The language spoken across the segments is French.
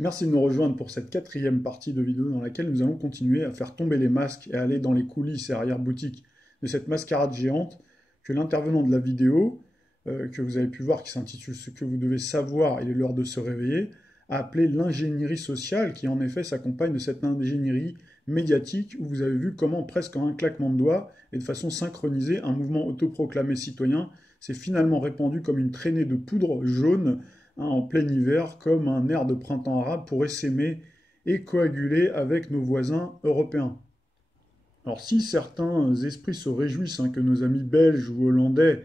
Merci de nous rejoindre pour cette quatrième partie de vidéo dans laquelle nous allons continuer à faire tomber les masques et à aller dans les coulisses et arrière-boutiques de cette mascarade géante que l'intervenant de la vidéo, que vous avez pu voir qui s'intitule «Ce que vous devez savoir, il est l'heure de se réveiller», a appelé l'ingénierie sociale qui en effet s'accompagne de cette ingénierie médiatique où vous avez vu comment presque en un claquement de doigts et de façon synchronisée, un mouvement autoproclamé citoyen s'est finalement répandu comme une traînée de poudre jaune en plein hiver, comme un air de printemps arabe pour essaimer et coaguler avec nos voisins européens. Alors si certains esprits se réjouissent que nos amis belges ou hollandais,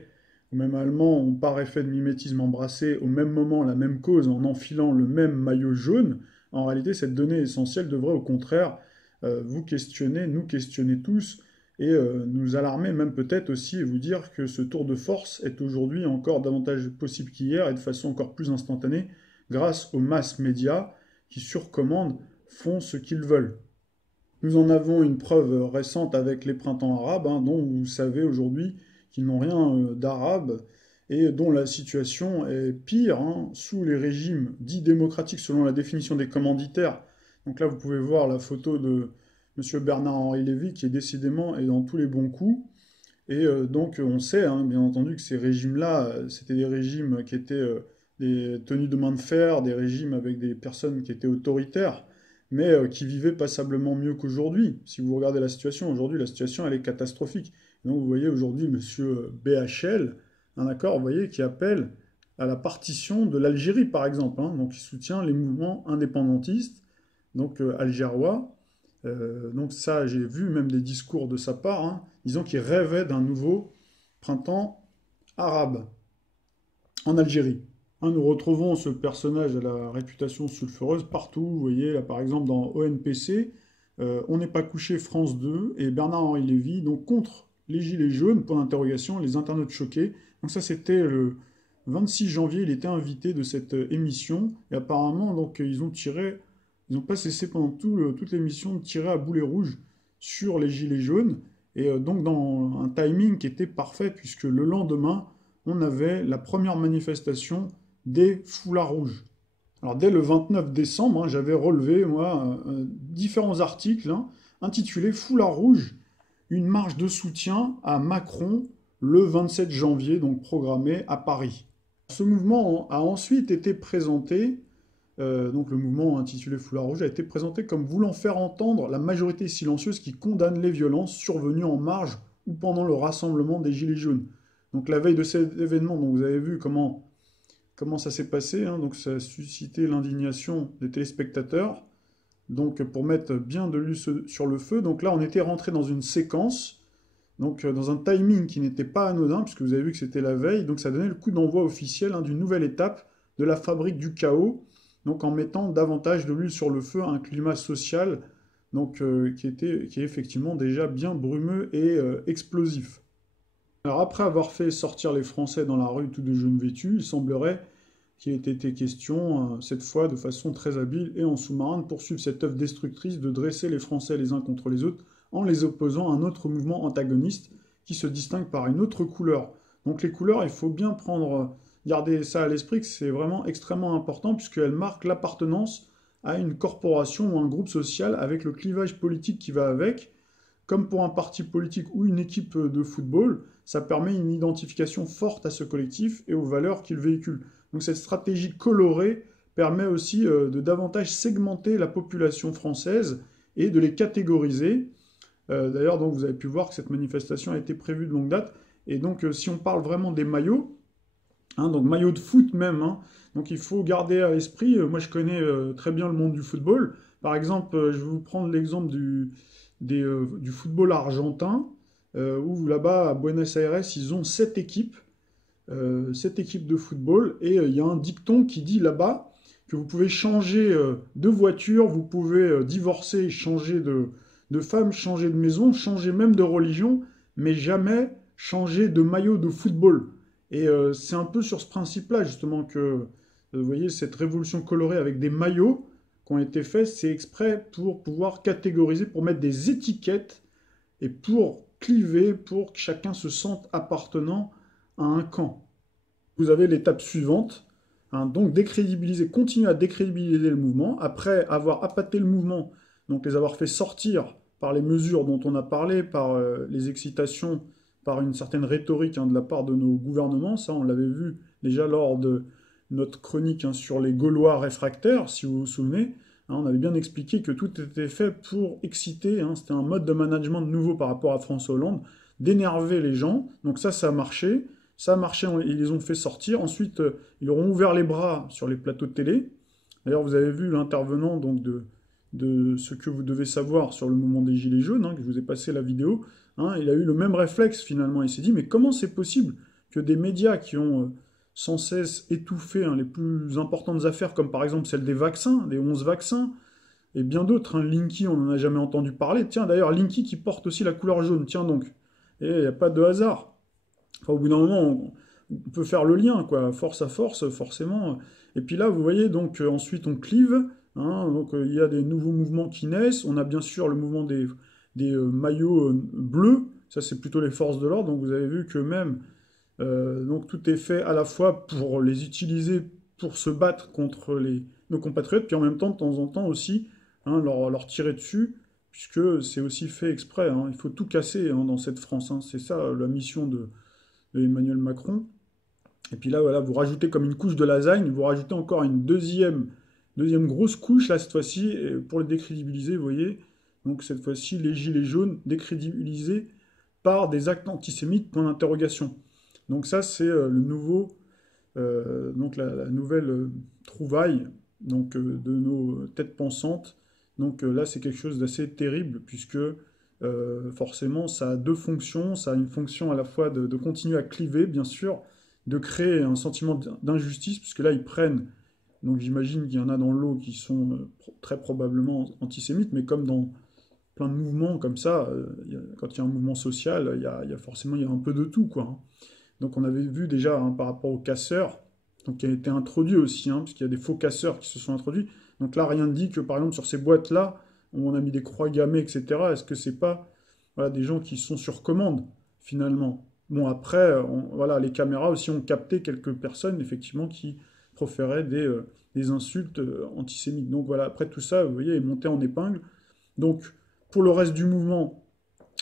ou même allemands, ont par effet de mimétisme embrassé au même moment la même cause en enfilant le même maillot jaune, en réalité cette donnée essentielle devrait au contraire vous questionner, nous questionner tous, et nous alarmer même peut-être aussi et vous dire que ce tour de force est aujourd'hui encore davantage possible qu'hier et de façon encore plus instantanée grâce aux masses médias qui sur commande font ce qu'ils veulent. Nous en avons une preuve récente avec les printemps arabes, dont vous savez aujourd'hui qu'ils n'ont rien d'arabe et dont la situation est pire sous les régimes dits démocratiques selon la définition des commanditaires. Donc là, vous pouvez voir la photo de M. Bernard-Henri Lévy qui est décidément est dans tous les bons coups. Et donc on sait bien entendu que ces régimes-là, c'était des régimes qui étaient des tenues de main de fer, des régimes avec des personnes qui étaient autoritaires, mais qui vivaient passablement mieux qu'aujourd'hui. Si vous regardez la situation, aujourd'hui la situation elle est catastrophique. Donc vous voyez aujourd'hui monsieur BHL, un accord, vous voyez, qui appelle à la partition de l'Algérie par exemple, donc il soutient les mouvements indépendantistes, donc algérois. Donc ça, j'ai vu même des discours de sa part, disant qu'il rêvait d'un nouveau printemps arabe en Algérie. Nous retrouvons ce personnage à la réputation sulfureuse partout. Vous voyez, là, par exemple, dans ONPC, On n'est pas couché France 2 et Bernard-Henri Lévy, donc contre les Gilets jaunes, point d'interrogation, les internautes choqués. Donc ça, c'était le 26 janvier, il était invité de cette émission. Et apparemment, donc, ils n'ont pas cessé pendant toute l'émission de tirer à boulet rouge sur les Gilets jaunes. Et donc, dans un timing qui était parfait, puisque le lendemain, on avait la première manifestation des foulards rouges. Alors dès le 29 décembre, j'avais relevé, moi, différents articles intitulés «Foulard rouge, une marche de soutien à Macron le 27 janvier, donc programmé à Paris». Ce mouvement a ensuite été présenté, donc le mouvement intitulé «Foulard rouge» a été présenté comme voulant faire entendre la majorité silencieuse qui condamne les violences survenues en marge ou pendant le rassemblement des Gilets jaunes. Donc la veille de cet événement, donc vous avez vu comment ça s'est passé, donc ça a suscité l'indignation des téléspectateurs, donc pour mettre bien de l'huile sur le feu. Donc là, on était rentré dans une séquence, donc dans un timing qui n'était pas anodin, puisque vous avez vu que c'était la veille, donc ça donnait le coup d'envoi officiel d'une nouvelle étape de la fabrique du chaos, donc en mettant davantage de l'huile sur le feu, un climat social donc, qui est effectivement déjà bien brumeux et explosif. Alors après avoir fait sortir les Français dans la rue tout de jeunes vêtus, il semblerait qu'il ait été question, cette fois de façon très habile et en sous-marin, de poursuivre cette œuvre destructrice de dresser les Français les uns contre les autres en les opposant à un autre mouvement antagoniste qui se distingue par une autre couleur. Donc les couleurs, il faut bien garder ça à l'esprit, que c'est vraiment extrêmement important puisqu'elles marquent l'appartenance à une corporation ou un groupe social avec le clivage politique qui va avec. Comme pour un parti politique ou une équipe de football, ça permet une identification forte à ce collectif et aux valeurs qu'il véhicule. Donc cette stratégie colorée permet aussi de davantage segmenter la population française et de les catégoriser. D'ailleurs, donc, vous avez pu voir que cette manifestation a été prévue de longue date. Et donc, si on parle vraiment des maillots, donc maillots de foot même, donc il faut garder à l'esprit, moi je connais très bien le monde du football. Par exemple, je vais vous prendre l'exemple du football argentin, où là-bas, à Buenos Aires, ils ont 7 équipes de football, et il y a un dicton qui dit là-bas que vous pouvez changer de voiture, vous pouvez divorcer, changer de femme, changer de maison, changer même de religion, mais jamais changer de maillot de football. Et c'est un peu sur ce principe-là, justement, que, vous voyez, cette révolution colorée avec des maillots qui ont été faits, c'est exprès pour pouvoir catégoriser, pour mettre des étiquettes et pour cliver, pour que chacun se sente appartenant à un camp. Vous avez l'étape suivante, hein. Donc décrédibiliser, continuer à décrédibiliser le mouvement, après avoir appâté le mouvement, donc les avoir fait sortir par les mesures dont on a parlé, par les excitations, par une certaine rhétorique de la part de nos gouvernements. Ça, on l'avait vu déjà lors de notre chronique sur les Gaulois réfractaires, si vous vous souvenez. On avait bien expliqué que tout était fait pour exciter, c'était un mode de management nouveau par rapport à François Hollande, d'énerver les gens. Donc ça a marché. Ça a marché, ils les ont fait sortir. Ensuite, ils leur ont ouvert les bras sur les plateaux de télé. D'ailleurs, vous avez vu l'intervenant donc de ce que vous devez savoir sur le mouvement des Gilets jaunes, que je vous ai passé la vidéo. Il a eu le même réflexe finalement. Il s'est dit, mais comment c'est possible que des médias qui ont sans cesse étouffé les plus importantes affaires, comme par exemple celle des vaccins, des 11 vaccins, et bien d'autres, Linky, on n'en a jamais entendu parler. Tiens, d'ailleurs, Linky qui porte aussi la couleur jaune, tiens donc. Et il n'y a pas de hasard. Enfin, au bout d'un moment, on peut faire le lien, quoi, force à force, forcément. Et puis là, vous voyez, donc ensuite on clive, donc il y a des nouveaux mouvements qui naissent. On a bien sûr le mouvement des maillots bleus, ça c'est plutôt les forces de l'ordre. Donc vous avez vu que même, donc tout est fait à la fois pour les utiliser pour se battre contre nos compatriotes, puis en même temps, de temps en temps aussi, leur tirer dessus, puisque c'est aussi fait exprès. Il faut tout casser dans cette France. C'est ça la mission de Emmanuel Macron. Et puis là, voilà, vous rajoutez comme une couche de lasagne, vous rajoutez encore une deuxième grosse couche, là, cette fois-ci, pour les décrédibiliser, vous voyez. Donc cette fois-ci, les gilets jaunes décrédibilisés par des actes antisémites, point d'interrogation. Donc ça, c'est le nouveau, donc la nouvelle trouvaille donc, de nos têtes pensantes. Donc là, c'est quelque chose d'assez terrible, puisque forcément, ça a deux fonctions. Ça a une fonction à la fois de continuer à cliver, bien sûr, de créer un sentiment d'injustice, puisque là, ils prennent, donc j'imagine qu'il y en a dans l'eau qui sont très probablement antisémites, mais comme dans plein de mouvements comme ça, quand il y a un mouvement social, il y a forcément un peu de tout, quoi. Donc on avait vu déjà par rapport aux casseurs, donc qui a été introduit aussi, puisqu'il y a des faux casseurs qui se sont introduits. Donc là, rien ne dit que par exemple sur ces boîtes-là, où on a mis des croix gammées, etc., est-ce que c'est pas des gens qui sont sur commande, finalement? Bon, après, voilà, les caméras aussi ont capté quelques personnes, effectivement, qui proféraient des insultes antisémites. Donc voilà, après tout ça, vous voyez, est monté en épingle. Donc, pour le reste du mouvement,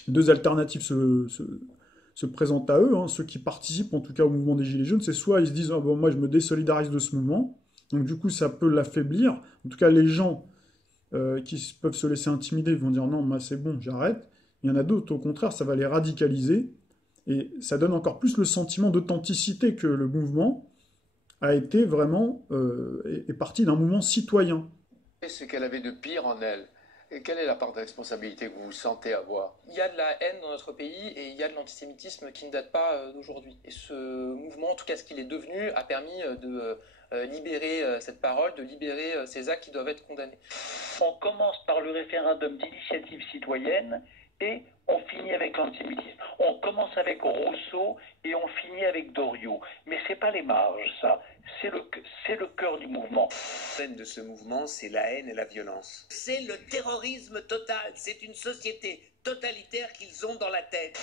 deux alternatives se présentent à eux, ceux qui participent en tout cas au mouvement des Gilets jaunes. C'est soit ils se disent bon, moi je me désolidarise de ce mouvement, donc du coup ça peut l'affaiblir. En tout cas, les gens qui peuvent se laisser intimider vont dire non, moi c'est bon, j'arrête. Il y en a d'autres, au contraire, ça va les radicaliser et ça donne encore plus le sentiment d'authenticité que le mouvement a été vraiment est parti d'un mouvement citoyen. Ce qu'elle avait de pire en elle. Et quelle est la part de responsabilité que vous vous sentez avoir? Il y a de la haine dans notre pays et il y a de l'antisémitisme qui ne date pas d'aujourd'hui. Et ce mouvement, en tout cas ce qu'il est devenu, a permis de libérer cette parole, de libérer ces actes qui doivent être condamnés. On commence par le référendum d'initiative citoyenne et on finit avec l'antisémitisme. On commence avec Rousseau et on finit avec Doriot. Mais c'est pas les marges, ça. C'est le cœur du mouvement. La haine de ce mouvement, c'est la haine et la violence. C'est le terrorisme total. C'est une société totalitaire qu'ils ont dans la tête.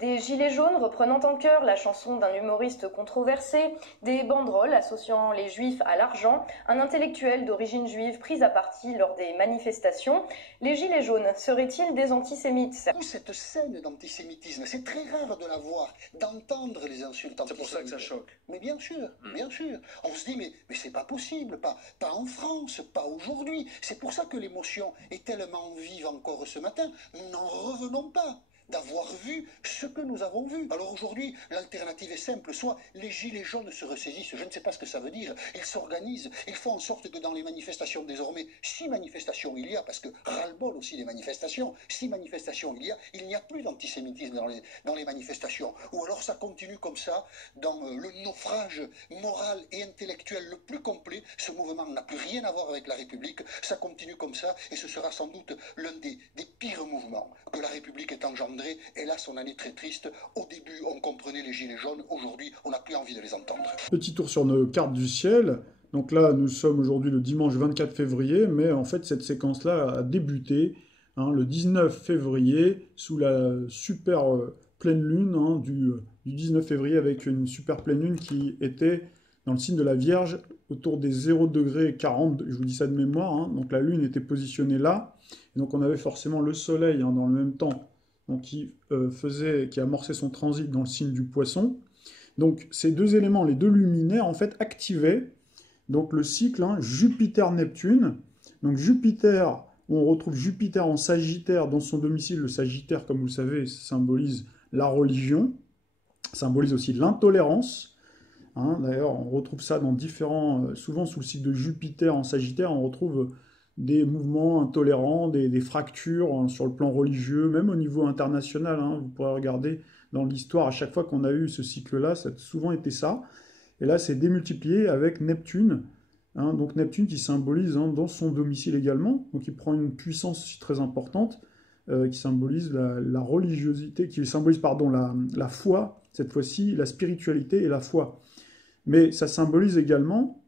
Des gilets jaunes reprenant en chœur la chanson d'un humoriste controversé, des banderoles associant les juifs à l'argent, un intellectuel d'origine juive pris à partie lors des manifestations. Les gilets jaunes seraient-ils des antisémites? Cette scène d'antisémitisme, c'est très rare de la voir, d'entendre les insultes antisémites. C'est pour ça que ça choque. Mais bien sûr, bien sûr. On se dit, mais c'est pas possible, pas en France, pas aujourd'hui. C'est pour ça que l'émotion est tellement vive encore ce matin. Nous n'en revenons pas d'avoir vu ce que nous avons vu. Alors aujourd'hui, l'alternative est simple, soit les gilets jaunes se ressaisissent, je ne sais pas ce que ça veut dire, ils s'organisent, ils font en sorte que dans les manifestations désormais, 6 manifestations il y a, parce que ras-le-bol aussi des manifestations, 6 manifestations il n'y a plus d'antisémitisme dans les manifestations, ou alors ça continue comme ça, dans le naufrage moral et intellectuel le plus complet, ce mouvement n'a plus rien à voir avec la République, ça continue comme ça, et ce sera sans doute l'un des pires mouvements que la République ait engendré. Hélas, on en est très triste. Au début, on comprenait les gilets jaunes. Aujourd'hui, on n'a plus envie de les entendre. Petit tour sur nos cartes du ciel. Donc là, nous sommes aujourd'hui le dimanche 24 février, mais en fait, cette séquence-là a débuté le 19 février sous la super pleine lune du 19 février avec une super pleine lune qui était dans le signe de la Vierge autour des 0°40, je vous dis ça de mémoire, hein. Donc la Lune était positionnée là, et donc on avait forcément le Soleil hein, dans le même temps, donc qui amorçait son transit dans le signe du Poisson. Donc ces deux éléments, les deux luminaires, en fait, activaient donc le cycle hein, Jupiter-Neptune. Donc Jupiter, on retrouve Jupiter en Sagittaire dans son domicile. Le Sagittaire, comme vous le savez, symbolise la religion, symbolise aussi l'intolérance. Hein, d'ailleurs, on retrouve ça dans souvent sous le signe de Jupiter en Sagittaire, on retrouve des mouvements intolérants, des fractures hein, sur le plan religieux, même au niveau international. Hein, vous pourrez regarder dans l'histoire, à chaque fois qu'on a eu ce cycle-là, ça a souvent été ça. Et là, c'est démultiplié avec Neptune. Hein, donc Neptune qui symbolise hein, dans son domicile également, donc il prend une puissance aussi très importante, qui symbolise la religiosité, qui symbolise pardon, la foi, cette fois-ci, la spiritualité et la foi. Mais ça symbolise également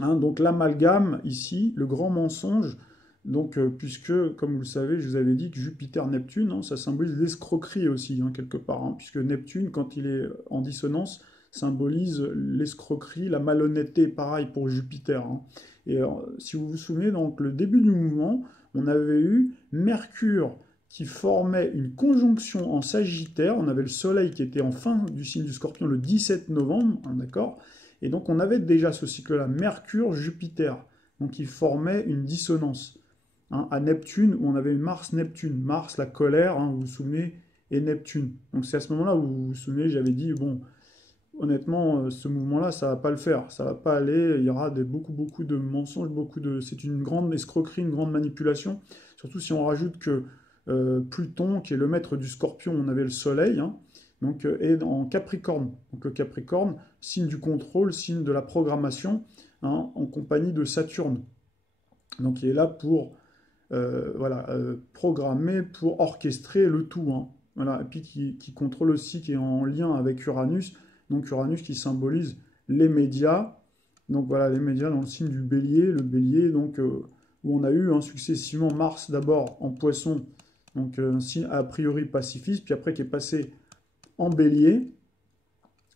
hein, donc l'amalgame ici, le grand mensonge, donc, puisque, comme vous le savez, je vous avais dit que Jupiter-Neptune, hein, ça symbolise l'escroquerie aussi, hein, quelque part, hein, puisque Neptune, quand il est en dissonance, symbolise l'escroquerie, la malhonnêteté, pareil pour Jupiter. Hein. Et si vous vous souvenez, donc, le début du mouvement, on avait eu Mercure qui formait une conjonction en Sagittaire, on avait le Soleil qui était en fin du signe du Scorpion le 17 novembre, hein, d'accord. Et donc on avait déjà ce cycle-là, Mercure-Jupiter, donc il formait une dissonance. Hein, à Neptune, où on avait Mars-Neptune. Mars, la colère, hein, vous vous souvenez, et Neptune. Donc c'est à ce moment-là où vous vous souvenez, j'avais dit, bon, honnêtement, ce mouvement-là, ça ne va pas le faire, ça ne va pas aller, il y aura beaucoup de mensonges, c'est une grande escroquerie, une grande manipulation, surtout si on rajoute que Pluton, qui est le maître du Scorpion, on avait le Soleil, hein, donc, est en Capricorne. Donc le Capricorne, signe du contrôle, signe de la programmation, hein, en compagnie de Saturne. Donc il est là pour programmer, pour orchestrer le tout. Hein. Voilà. Et puis qui contrôle aussi, qui est en lien avec Uranus. Donc Uranus qui symbolise les médias. Donc voilà, les médias dans le signe du Bélier. Le Bélier, donc, où on a eu hein, successivement Mars d'abord en Poisson, donc un signe a priori pacifiste, puis après qui est passé en Bélier.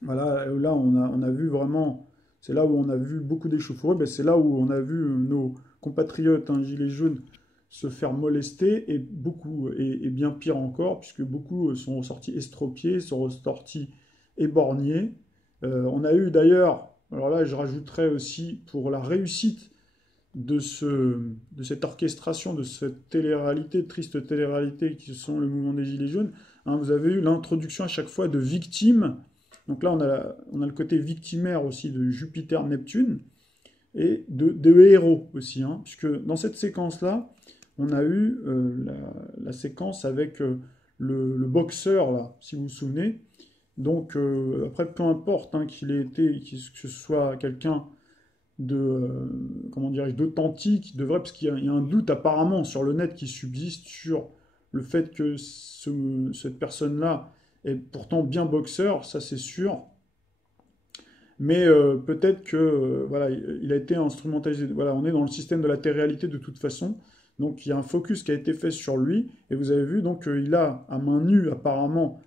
Voilà, là on a vu vraiment, c'est là où on a vu beaucoup d'échauffourées, ben c'est là où on a vu nos compatriotes hein, gilets jaunes se faire molester, et bien pire encore, puisque beaucoup sont ressortis estropiés, sont ressortis éborgnés. On a eu d'ailleurs, alors là je rajouterais aussi pour la réussite de cette orchestration, de cette télé-réalité, triste télé-réalité qui sont le mouvement des Gilets jaunes, hein, vous avez eu l'introduction à chaque fois de victimes. Donc là, on a le côté victimaire aussi de Jupiter-Neptune, et de héros aussi, hein, puisque dans cette séquence-là, on a eu la séquence avec le boxeur, là, si vous vous souvenez. Donc, après, peu importe hein, qu'il ait été, que ce soit quelqu'un d'authentique, parce qu'il y a un doute apparemment sur le net qui subsiste sur le fait que cette personne-là est pourtant bien boxeur, ça c'est sûr, mais peut-être que voilà, il a été instrumentalisé. Voilà, on est dans le système de la télé-réalité de toute façon, donc il y a un focus qui a été fait sur lui, et vous avez vu, donc il a à main nue apparemment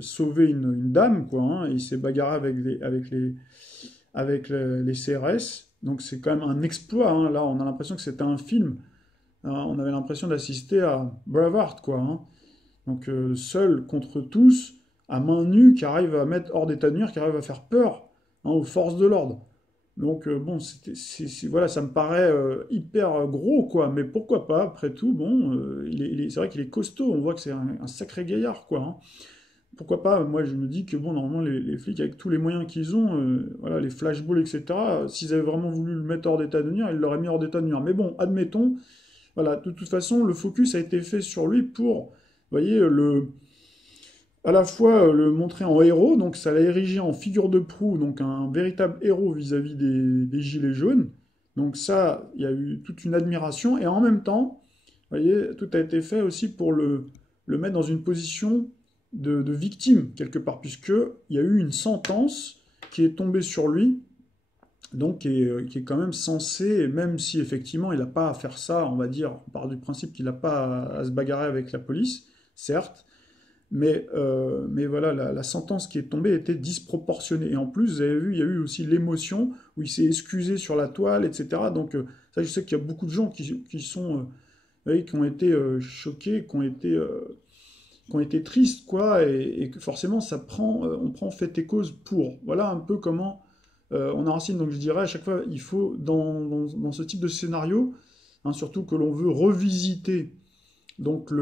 sauvé une dame, quoi, hein, et il s'est bagarré avec les CRS, donc c'est quand même un exploit, hein. Là on a l'impression que c'était un film, hein. On avait l'impression d'assister à Braveheart, quoi, hein. Donc seul contre tous, à main nue, qui arrive à mettre hors d'état de nuire, qui arrive à faire peur hein, aux forces de l'ordre. Donc bon, voilà, ça me paraît hyper gros, quoi, mais pourquoi pas, après tout, bon, c'est vrai qu'il est costaud, on voit que c'est un sacré gaillard, quoi, hein. Pourquoi pas, moi je me dis que bon, normalement les flics, avec tous les moyens qu'ils ont, voilà, les flashballs, etc., s'ils avaient vraiment voulu le mettre hors d'état de nuire, ils l'auraient mis hors d'état de nuire. Mais bon, admettons, voilà, de toute façon, le focus a été fait sur lui pour, vous voyez, à la fois le montrer en héros, donc ça l'a érigé en figure de proue, donc un véritable héros vis-à-vis des Gilets jaunes. Donc ça, il y a eu toute une admiration, et en même temps, vous voyez, tout a été fait aussi pour le mettre dans une position de victime, quelque part, puisqu'il y a eu une sentence qui est tombée sur lui, donc qui est quand même censé, même si effectivement il n'a pas à faire ça, on va dire, on part du principe qu'il n'a pas à se bagarrer avec la police, certes, mais voilà, la sentence qui est tombée était disproportionnée. Et en plus, vous avez vu, il y a eu aussi l'émotion, où il s'est excusé sur la toile, etc. Donc ça, je sais qu'il y a beaucoup de gens qui sont, vous voyez, qui ont été choqués, qui ont été tristes, quoi, et que forcément, on prend fait et cause pour. Voilà un peu comment on enracine. Donc je dirais, à chaque fois, il faut, dans ce type de scénario, hein, surtout que l'on veut revisiter. Donc,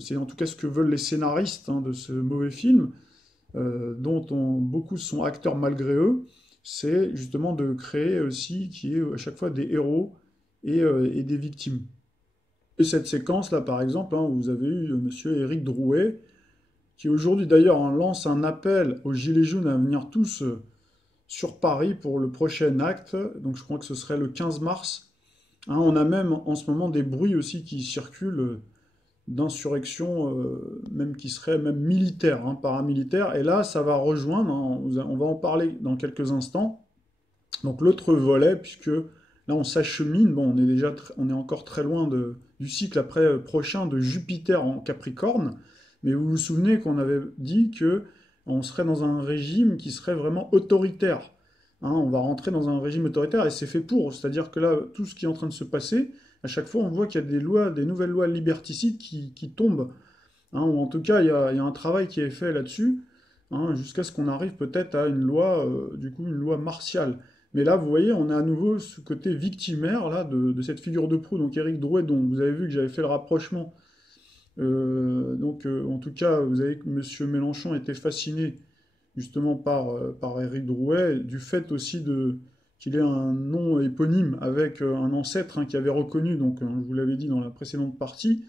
c'est en tout cas ce que veulent les scénaristes, hein, de ce mauvais film, dont beaucoup sont acteurs malgré eux, c'est justement de créer aussi qu'il y ait à chaque fois des héros et des victimes. Et cette séquence-là, par exemple, hein, vous avez eu monsieur Éric Drouet, qui aujourd'hui d'ailleurs lance un appel aux Gilets jaunes à venir tous sur Paris pour le prochain acte, donc je crois que ce serait le 15 mars. Hein, on a même en ce moment des bruits aussi qui circulent d'insurrection, même qui serait même militaire, hein, paramilitaire, et là ça va rejoindre, hein, on va en parler dans quelques instants, donc l'autre volet, puisque là on s'achemine, bon on est encore très loin du cycle prochain de Jupiter en Capricorne, mais vous vous souvenez qu'on avait dit que on serait dans un régime qui serait vraiment autoritaire, hein, on va rentrer dans un régime autoritaire, et c'est fait pour, c'est-à-dire que là, tout ce qui est en train de se passer, à chaque fois, on voit qu'il y a des nouvelles lois liberticides qui tombent, hein, ou en tout cas, il y a un travail qui est fait là-dessus, hein, jusqu'à ce qu'on arrive peut-être à une loi, une loi martiale. Mais là, vous voyez, on a à nouveau ce côté victimaire là, de cette figure de proue, donc Éric Drouet, dont vous avez vu que j'avais fait le rapprochement. En tout cas, vous avez que M. Mélenchon était fasciné justement par Éric Drouet, du fait aussi qu'il ait un nom éponyme avec un ancêtre, hein, qui avait reconnu, donc je vous l'avais dit dans la précédente partie,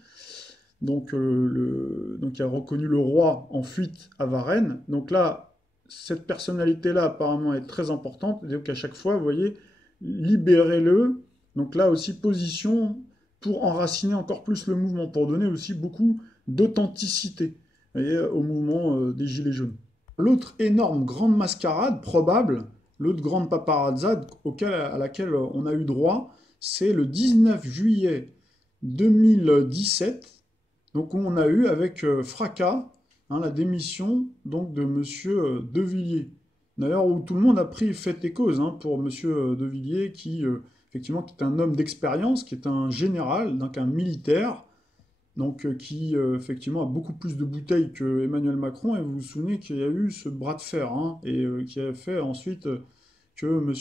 donc il a reconnu le roi en fuite à Varennes. Donc là, cette personnalité-là apparemment est très importante, donc à chaque fois, vous voyez, libérez-le, donc là aussi position pour enraciner encore plus le mouvement, pour donner aussi beaucoup d'authenticité, vous voyez, au mouvement des Gilets jaunes. L'autre énorme grande mascarade probable, l'autre grande paparazzade à laquelle on a eu droit, c'est le 19 juillet 2017, donc où on a eu avec fracas, hein, la démission donc, de M. De Villiers. D'ailleurs, où tout le monde a pris fait et cause, hein, pour M. De Villiers, effectivement, qui est un homme d'expérience, qui est un général, donc un militaire, donc qui effectivement a beaucoup plus de bouteilles que Emmanuel Macron, et vous vous souvenez qu'il y a eu ce bras de fer, hein, et qui a fait ensuite que M.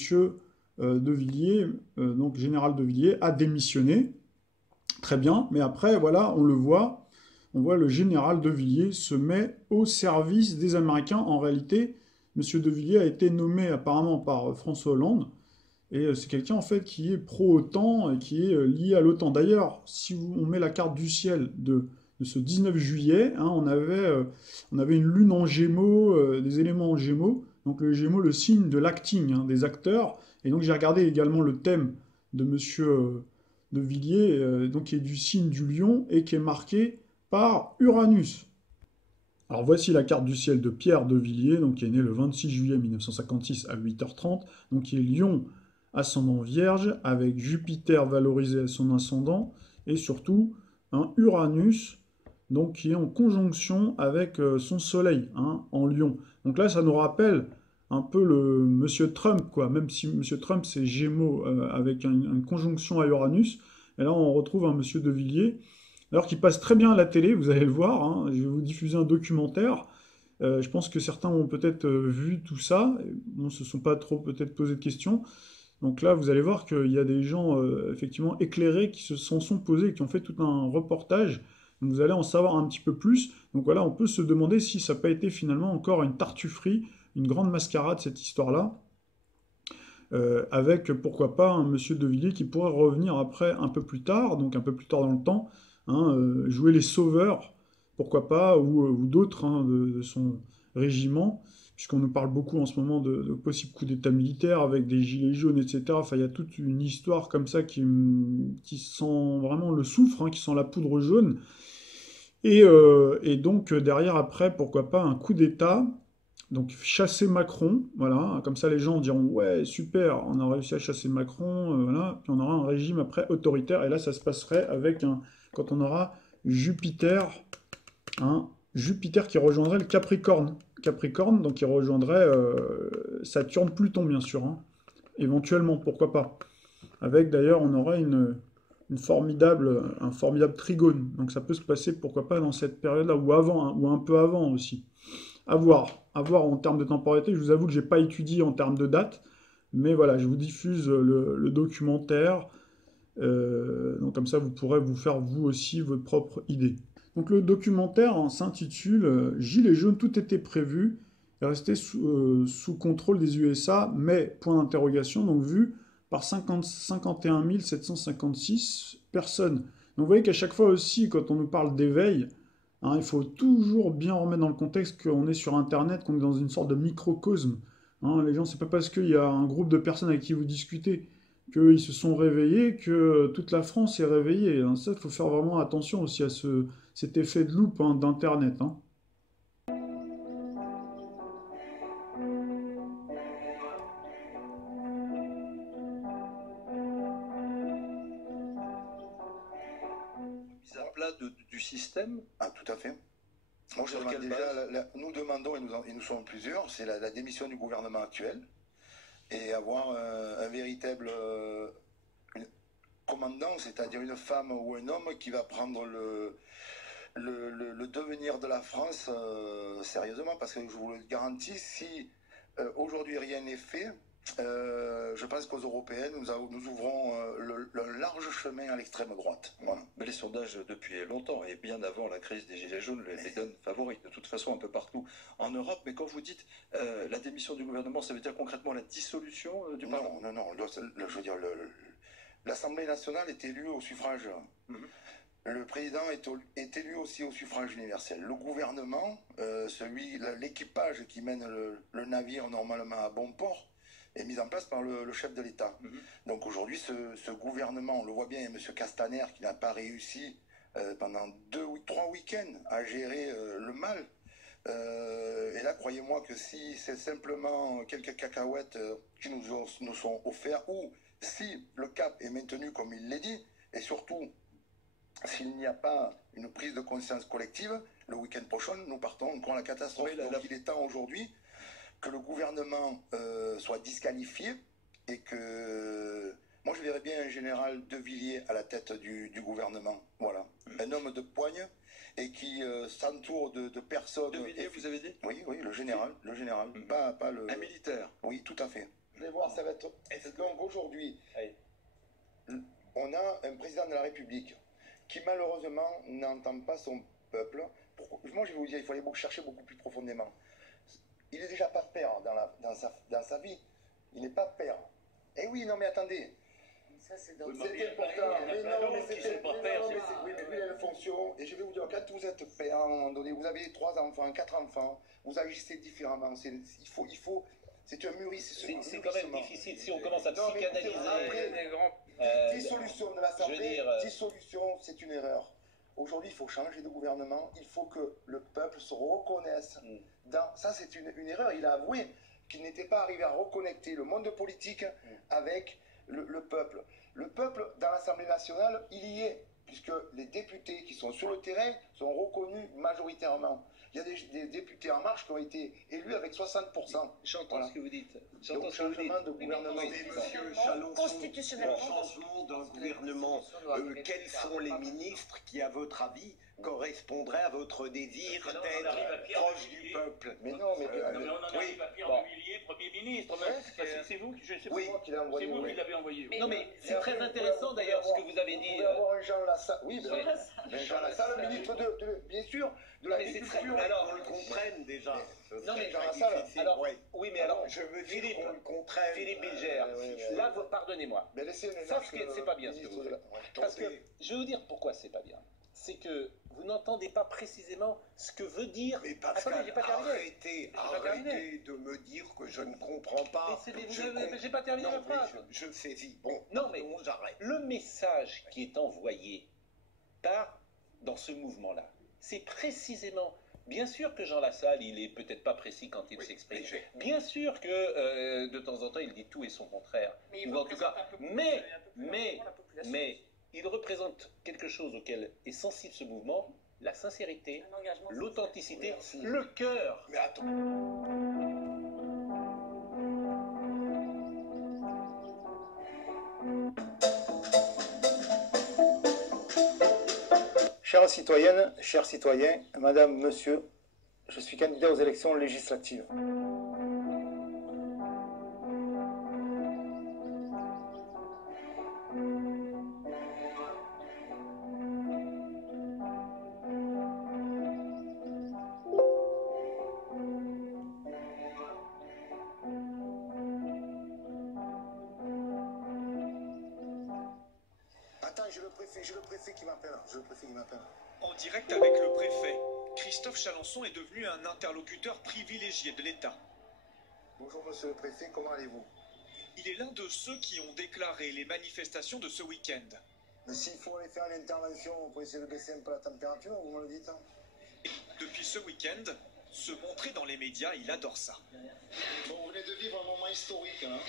De Villiers, donc général De Villiers, a démissionné. Très bien, mais après, voilà, on voit le général De Villiers se met au service des Américains. En réalité, M. De Villiers a été nommé apparemment par François Hollande, et c'est quelqu'un en fait qui est pro-OTAN et qui est lié à l'OTAN. D'ailleurs, si on met la carte du ciel de ce 19 juillet, hein, on avait une lune en Gémeaux, des éléments en Gémeaux. Donc le Gémeaux, le signe de l'acting, hein, des acteurs. Et donc j'ai regardé également le thème de M. De Villiers, donc qui est du signe du lion et qui est marqué par Uranus. Alors voici la carte du ciel de Pierre De Villiers, donc qui est né le 26 juillet 1956 à 8h30, donc qui est lion, ascendant vierge, avec Jupiter valorisé à son ascendant, et surtout un Uranus, donc qui est en conjonction avec son soleil, hein, en lion. Donc là, ça nous rappelle un peu le Monsieur Trump, quoi, même si Monsieur Trump c'est Gémeaux avec une conjonction à Uranus, et là on retrouve un Monsieur De Villiers, alors qui passe très bien à la télé, vous allez le voir, hein, je vais vous diffuser un documentaire. Je pense que certains ont peut-être vu tout ça, ne se sont pas trop peut-être posé de questions. Donc là, vous allez voir qu'il y a des gens effectivement éclairés qui s'en sont posés, qui ont fait tout un reportage. Donc vous allez en savoir un petit peu plus. Donc voilà, on peut se demander si ça n'a pas été finalement encore une tartufferie, une grande mascarade, cette histoire-là. Avec, pourquoi pas, un monsieur De Villiers qui pourrait revenir après, un peu plus tard, donc un peu plus tard dans le temps, hein, jouer les sauveurs, pourquoi pas, ou d'autres, hein, de son régiment, puisqu'on nous parle beaucoup en ce moment de possibles coups d'état militaires avec des gilets jaunes, etc. Enfin, il y a toute une histoire comme ça qui sent vraiment le soufre, hein, qui sent la poudre jaune. Et donc, derrière, après, pourquoi pas, un coup d'état, donc chasser Macron, voilà, comme ça les gens diront « Ouais, super, on a réussi à chasser Macron, voilà. » Puis on aura un régime après autoritaire, et là, ça se passerait avec quand on aura Jupiter, hein, Jupiter qui rejoindrait le Capricorne. Capricorne, donc qui rejoindrait Saturne, Pluton, bien sûr, hein. Éventuellement, pourquoi pas. Avec d'ailleurs, on aurait un formidable trigone. Donc ça peut se passer, pourquoi pas, dans cette période-là, ou avant, hein, ou un peu avant aussi. À voir en termes de temporalité. Je vous avoue que je n'ai pas étudié en termes de date, mais voilà, je vous diffuse le documentaire. Donc comme ça, vous pourrez vous faire vous aussi votre propre idée. Donc le documentaire hein, s'intitule Gilets jaunes, tout était prévu, est resté sous contrôle des USA, mais point d'interrogation, donc vu par 51 756 personnes. Donc vous voyez qu'à chaque fois aussi, quand on nous parle d'éveil, hein, il faut toujours bien remettre dans le contexte qu'on est sur Internet, qu'on est dans une sorte de microcosme. Hein, les gens, c'est pas parce qu'il y a un groupe de personnes avec qui vous discutez qu'ils se sont réveillés que toute la France est réveillée. Hein. Ça, il faut faire vraiment attention aussi à cet effet de loupe hein, d'Internet. Hein. Mise à plat du système. Ah, tout à fait. Moi, je demande déjà, nous demandons, et nous sommes plusieurs, c'est la démission du gouvernement actuel et avoir un véritable commandant, c'est-à-dire une femme ou un homme qui va prendre le devenir de la France sérieusement, parce que je vous le garantis, si aujourd'hui rien n'est fait, je pense qu'aux Européennes, nous ouvrons le large chemin à l'extrême droite. Voilà. Mais les sondages, depuis longtemps, et bien avant la crise des Gilets jaunes, les donnent favoris, de toute façon, un peu partout en Europe. Mais quand vous dites la démission du gouvernement, ça veut dire concrètement la dissolution du Parlement? Non. Je veux dire, l'Assemblée nationale est élue au suffrage. Le président est élu aussi au suffrage universel. Le gouvernement, l'équipage qui mène le navire normalement à bon port, est mis en place par le chef de l'État. Donc aujourd'hui, ce gouvernement, on le voit bien, il y a M. Castaner qui n'a pas réussi pendant 2 ou 3 week-ends à gérer le mal. Et là, croyez-moi que si c'est simplement quelques cacahuètes qui nous sont offertes, ou si le cap est maintenu comme il l'a dit, et surtout, s'il n'y a pas une prise de conscience collective, le week-end prochain, nous partons encore à la catastrophe. Oui, donc il est temps aujourd'hui que le gouvernement soit disqualifié et que... Moi, je verrais bien un général De Villiers à la tête du gouvernement. Voilà. Un homme de poigne et qui s'entoure de personnes... De Villiers, vous avez dit? Oui, le général. Pas le... Un militaire. Oui, tout à fait. Vous allez voir, ça va être... Donc aujourd'hui, on a un président de la République qui malheureusement n'entend pas son peuple. Moi, je vais vous dire, il faut aller chercher beaucoup plus profondément. Il n'est déjà pas père dans sa vie. Il n'est pas père. Eh oui, non mais attendez. C'est important. Mais non, mais c'est pas père. Oui, mais lui, il a une fonction. Et je vais vous dire, quand vous êtes père, à un moment donné, vous avez 3 enfants, 4 enfants, vous agissez différemment. Il faut... C'est un mûrissement. C'est quand même difficile si on commence à psychanalyser. Dissolution de l'Assemblée, dissolution, c'est une erreur. Aujourd'hui, il faut changer de gouvernement. Il faut que le peuple se reconnaisse. Ça, c'est une erreur. Il a avoué qu'il n'était pas arrivé à reconnecter le monde politique avec le peuple. Le peuple, dans l'Assemblée nationale, il y est, puisque les députés qui sont sur le terrain sont reconnus majoritairement. Il y a des députés En Marche qui ont été élus avec 60%. J'entends ce que vous dites. Donc, changement de gouvernement. Monsieur Chalençon, changement d'un gouvernement, quels sont les ministres qui, à votre avis, correspondraient à votre désir d'être proche du peuple? Mais non, mais on en arrive à Pierre de Villiers, Premier ministre. C'est vous qui l'avez envoyé. Non, mais c'est très intéressant d'ailleurs ce que vous avez dit. Vous pouvez avoir un Jean Lassalle. Oui, Jean Lassalle, le ministre bien sûr, de l'agriculture. Alors, qu'on le comprenne déjà. Non, mais Jean Lassalle, alors, oui, mais alors, je veux dire qu'on le comprenne. Philippe Bilger, là, pardonnez-moi. Ça, c'est pas bien ce que vous faites. Parce que, je vais vous dire pourquoi c'est pas bien. C'est que vous n'entendez pas précisément ce que veut dire... Mais Pascal, arrêtez de me dire que je ne comprends pas. Mais j'ai pas terminé ma phrase. Je saisis. Bon, non, mais j'arrête. Le message qui est envoyé dans ce mouvement-là, c'est précisément... Bien sûr que Jean Lassalle, il est peut-être pas précis quand il s'exprime. Bien sûr que de temps en temps, il dit tout et son contraire. Ou en tout cas, mais il représente quelque chose auquel est sensible ce mouvement, la sincérité, l'authenticité, le cœur. Mais attends. Chères citoyennes, chers citoyens, madame, monsieur, je suis candidat aux élections législatives. Attends, j'ai le préfet qui m'appelle. En direct avec le préfet, Christophe Chalençon est devenu un interlocuteur privilégié de l'État. Bonjour monsieur le préfet, comment allez-vous? Il est l'un de ceux qui ont déclaré les manifestations de ce week-end. Mais s'il faut aller faire une intervention pour essayer de baisser un peu la température, vous me le dites, hein? Et depuis ce week-end, se montrer dans les médias, il adore ça. Bon, vous venez de vivre un moment historique, hein?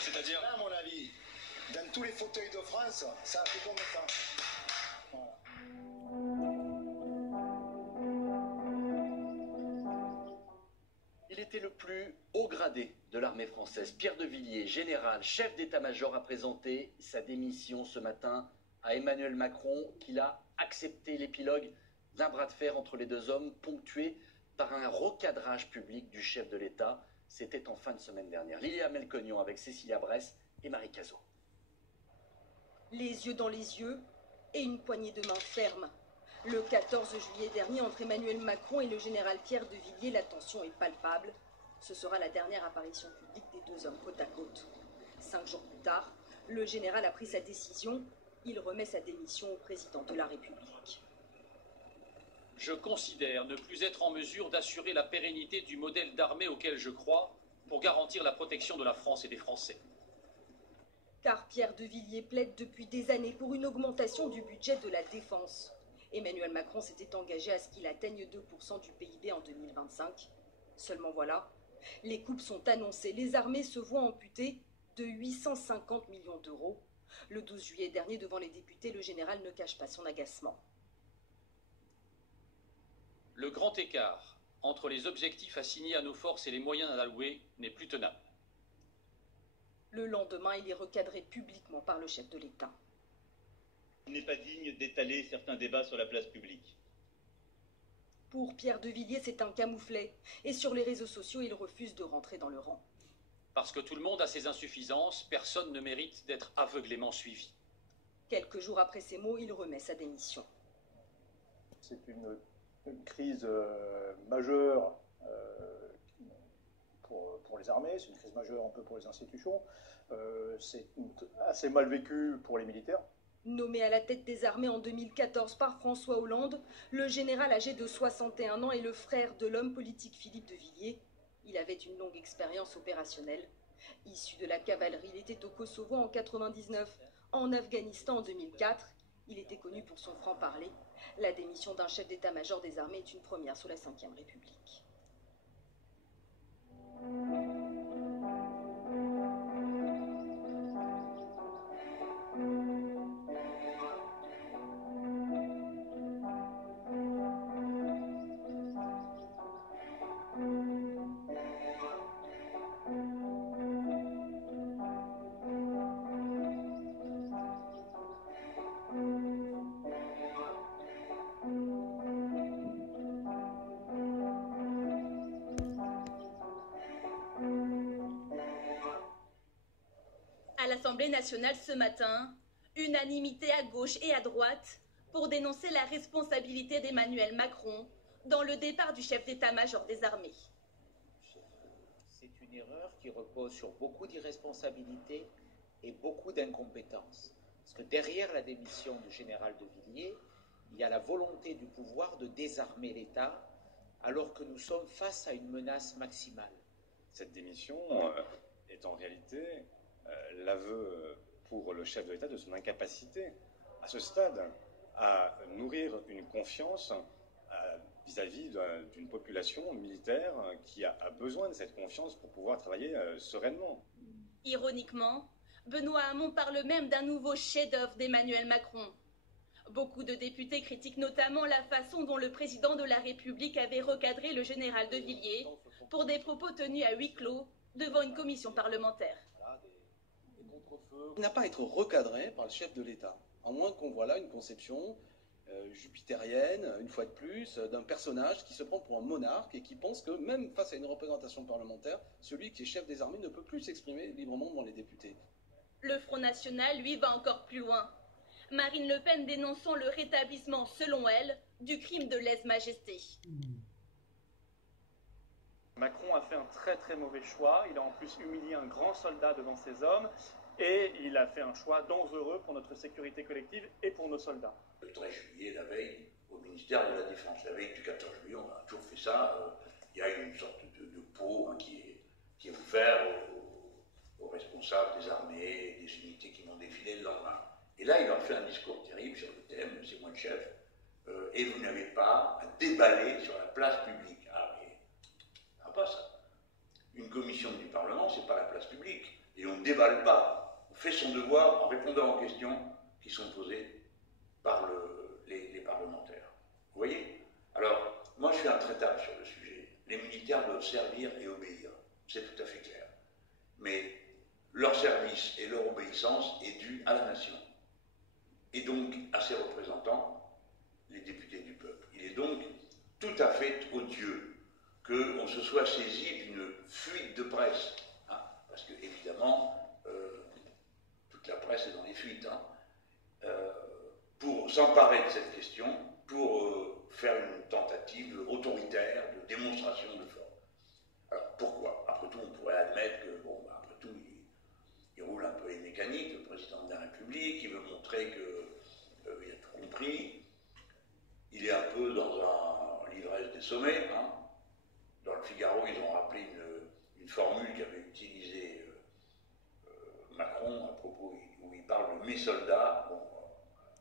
C'est-à-dire? Là, à mon avis, dans tous les fauteuils de France, ça a fait comme ça. Voilà. Il était le plus haut gradé de l'armée française. Pierre de Villiers, général, chef d'état-major, a présenté sa démission ce matin à Emmanuel Macron, qu'il a accepté l'épilogue d'un bras de fer entre les deux hommes, ponctué par un recadrage public du chef de l'État. C'était en fin de semaine dernière. Lilia Melconian avec Cécilia Bress et Marie Cazot. Les yeux dans les yeux et une poignée de main ferme. Le 14 juillet dernier, entre Emmanuel Macron et le général Pierre de Villiers, la tension est palpable. Ce sera la dernière apparition publique des deux hommes côte à côte. 5 jours plus tard, le général a pris sa décision. Il remet sa démission au président de la République. Je considère ne plus être en mesure d'assurer la pérennité du modèle d'armée auquel je crois pour garantir la protection de la France et des Français. Car Pierre de Villiers plaide depuis des années pour une augmentation du budget de la défense. Emmanuel Macron s'était engagé à ce qu'il atteigne 2% du PIB en 2025. Seulement voilà, les coupes sont annoncées. Les armées se voient amputées de 850 millions d'euros. Le 12 juillet dernier, devant les députés, le général ne cache pas son agacement. Le grand écart entre les objectifs assignés à nos forces et les moyens alloués n'est plus tenable. Le lendemain, il est recadré publiquement par le chef de l'État. Il n'est pas digne d'étaler certains débats sur la place publique. Pour Pierre de Villiers, c'est un camouflet. Et sur les réseaux sociaux, il refuse de rentrer dans le rang. Parce que tout le monde a ses insuffisances, personne ne mérite d'être aveuglément suivi. Quelques jours après ces mots, il remet sa démission. C'est une crise majeure pour les armées, c'est une crise majeure un peu pour les institutions, c'est assez mal vécu pour les militaires. Nommé à la tête des armées en 2014 par François Hollande, le général âgé de 61 ans est le frère de l'homme politique Philippe de Villiers. Il avait une longue expérience opérationnelle. Issu de la cavalerie, il était au Kosovo en 1999, en Afghanistan en 2004. Il était connu pour son franc-parler. La démission d'un chef d'état-major des armées est une première sous la Ve République. À l'Assemblée nationale ce matin, unanimité à gauche et à droite pour dénoncer la responsabilité d'Emmanuel Macron dans le départ du chef d'état-major des armées. C'est une erreur qui repose sur beaucoup d'irresponsabilité et beaucoup d'incompétence. Parce que derrière la démission du général de Villiers, il y a la volonté du pouvoir de désarmer l'État alors que nous sommes face à une menace maximale. Cette démission est en réalité l'aveu pour le chef de l'État de son incapacité, à ce stade, à nourrir une confiance vis-à-vis d'une population militaire qui a besoin de cette confiance pour pouvoir travailler sereinement. Ironiquement, Benoît Hamon parle même d'un nouveau chef-d'œuvre d'Emmanuel Macron. Beaucoup de députés critiquent notamment la façon dont le président de la République avait recadré le général de Villiers pour des propos tenus à huis clos devant une commission parlementaire. Il n'a pas à être recadré par le chef de l'État, à moins qu'on voit là une conception jupitérienne, une fois de plus, d'un personnage qui se prend pour un monarque et qui pense que même face à une représentation parlementaire, celui qui est chef des armées ne peut plus s'exprimer librement devant les députés. Le Front National, lui, va encore plus loin. Marine Le Pen dénonçant le rétablissement, selon elle, du crime de lèse-majesté. Macron a fait un très très mauvais choix. Il a en plus humilié un grand soldat devant ses hommes. Et il a fait un choix dangereux pour notre sécurité collective et pour nos soldats. Le 13 juillet, la veille, au ministère de la Défense. La veille du 14 juillet, on a toujours fait ça. Il y a une sorte de pot qui est offert aux responsables des armées, des unités qui vont défiler le lendemain. Et là, il leur fait un discours terrible sur le thème « c'est moi le chef ». Et vous n'avez pas à déballer sur la place publique. Ah, mais pas ça. Une commission du Parlement, c'est pas la place publique. Et on ne déballe pas. On fait son devoir en répondant aux questions qui sont posées par les parlementaires. Vous voyez? Alors, moi je suis intraitable sur le sujet. Les militaires doivent servir et obéir. C'est tout à fait clair. Mais leur service et leur obéissance est due à la nation. Et donc à ses représentants, les députés du peuple. Il est donc tout à fait odieux qu'on se soit saisi d'une fuite de presse. Hein, parce que, évidemment, toute la presse est dans les fuites. Hein, pour s'emparer de cette question, pour faire une tentative autoritaire de démonstration de force. Alors, pourquoi? Après tout, on pourrait admettre que, bon, bah, après tout, il roule un peu les mécaniques, le président de la République, il veut montrer qu'il a tout compris. Il est un peu dans l'ivresse des sommets. Hein. Dans le Figaro, ils ont rappelé une formule qu'avait utilisée Macron à propos, où il parle de mes soldats. Bon,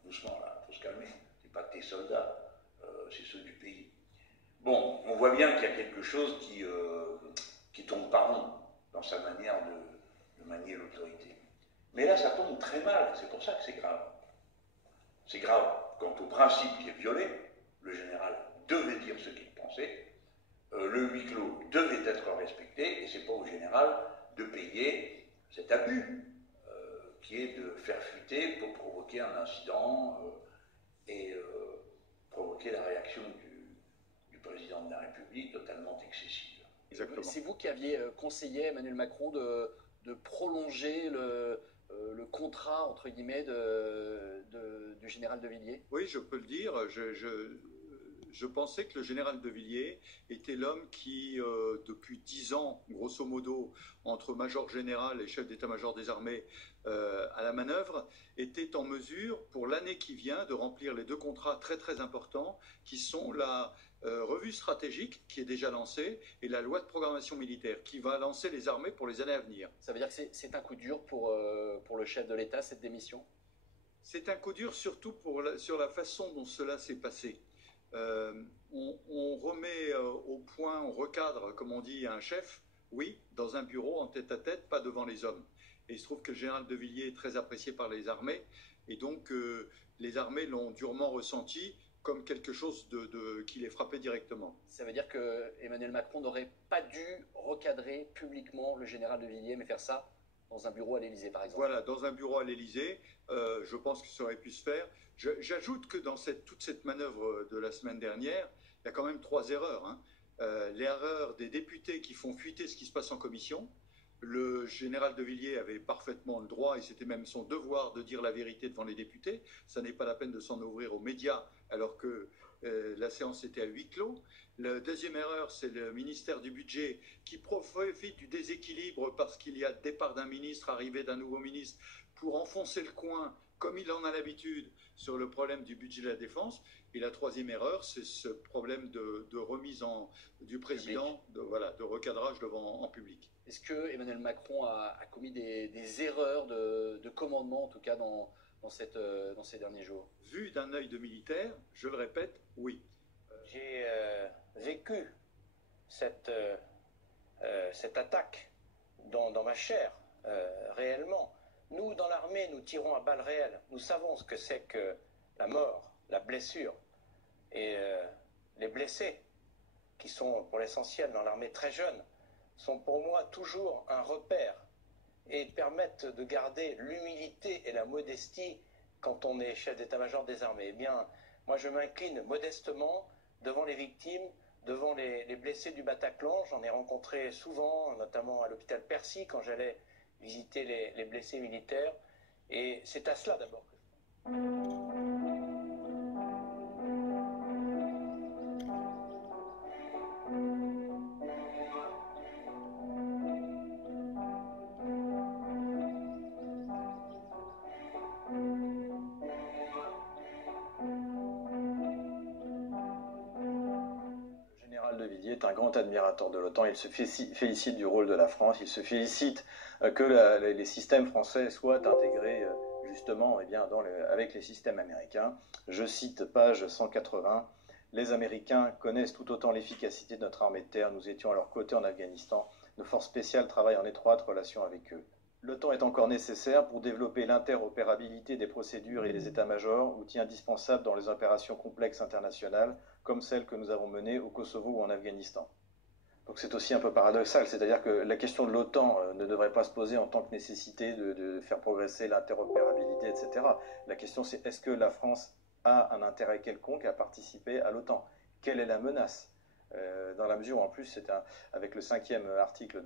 doucement là, il faut se calmer. C'est pas tes soldats, c'est ceux du pays. Bon, on voit bien qu'il y a quelque chose qui tombe pas rond dans sa manière de manier l'autorité. Mais là, ça tombe très mal. C'est pour ça que c'est grave. C'est grave quant au principe qui est violé. Le général devait dire ce qu'il pensait. Le huis clos devait être respecté, et c'est pas au général de payer cet abus qui est de faire fuiter pour provoquer un incident et provoquer la réaction du président de la République totalement excessive. C'est vous qui aviez conseillé à Emmanuel Macron de prolonger le contrat, entre guillemets, du général de Villiers? Oui, je peux le dire. Je pensais que le général de Villiers était l'homme qui, depuis 10 ans, grosso modo, entre major général et chef d'état-major des armées à la manœuvre, était en mesure, pour l'année qui vient, de remplir les deux contrats très très importants, qui sont la revue stratégique, qui est déjà lancée, et la loi de programmation militaire, qui va lancer les armées pour les années à venir. Ça veut dire que c'est un coup dur pour le chef de l'État, cette démission? C'est un coup dur surtout sur la façon dont cela s'est passé. On remet au point, on recadre, comme on dit, un chef, oui, dans un bureau, en tête-à-tête, pas devant les hommes. Et il se trouve que le général de Villiers est très apprécié par les armées, et donc les armées l'ont durement ressenti comme quelque chose qui les frappait directement. Ça veut dire que Emmanuel Macron n'aurait pas dû recadrer publiquement le général de Villiers, mais faire ça dans un bureau à l'Élysée, par exemple. Voilà, dans un bureau à l'Élysée, je pense que ça aurait pu se faire. J'ajoute que dans toute cette manœuvre de la semaine dernière, il y a quand même 3 erreurs. Hein. L'erreur des députés qui font fuiter ce qui se passe en commission. Le général de Villiers avait parfaitement le droit, et c'était même son devoir, de dire la vérité devant les députés. Ça n'est pas la peine de s'en ouvrir aux médias alors que la séance était à huis clos. La deuxième erreur, c'est le ministère du Budget qui profite du déséquilibre parce qu'il y a le départ d'un ministre, arrivée d'un nouveau ministre, pour enfoncer le coin, comme il en a l'habitude, sur le problème du budget de la défense. Et la troisième erreur, c'est ce problème de remise du président, de recadrage en public. Est-ce que Emmanuel Macron a commis des erreurs de commandement, en tout cas dans ces derniers jours? Vu d'un œil de militaire, je le répète, oui. J'ai vécu cette attaque dans ma chair, réellement. Nous, dans l'armée, nous tirons à balles réelles. Nous savons ce que c'est que la mort. la blessure et les blessés, qui sont pour l'essentiel dans l'armée très jeunes, sont pour moi toujours un repère et permettent de garder l'humilité et la modestie quand on est chef d'état-major des armées. Eh bien, moi je m'incline modestement devant les victimes, devant les blessés du Bataclan. J'en ai rencontré souvent, notamment à l'hôpital Percy, quand j'allais visiter les blessés militaires. Et c'est à cela d'abord que est un grand admirateur de l'OTAN. Il se félicite du rôle de la France. Il se félicite que les systèmes français soient intégrés justement avec les systèmes américains. Je cite page 180. Les Américains connaissent tout autant l'efficacité de notre armée de terre. Nous étions à leur côté en Afghanistan. Nos forces spéciales travaillent en étroite relation avec eux. L'OTAN est encore nécessaire pour développer l'interopérabilité des procédures et des états-majors, outil indispensable dans les opérations complexes internationales, comme celles que nous avons menées au Kosovo ou en Afghanistan. Donc c'est aussi un peu paradoxal, c'est-à-dire que la question de l'OTAN ne devrait pas se poser en tant que nécessité de faire progresser l'interopérabilité, etc. La question c'est est-ce que la France a un intérêt quelconque à participer à l'OTAN? Quelle est la menace? Dans la mesure où en plus c'est avec le 5e article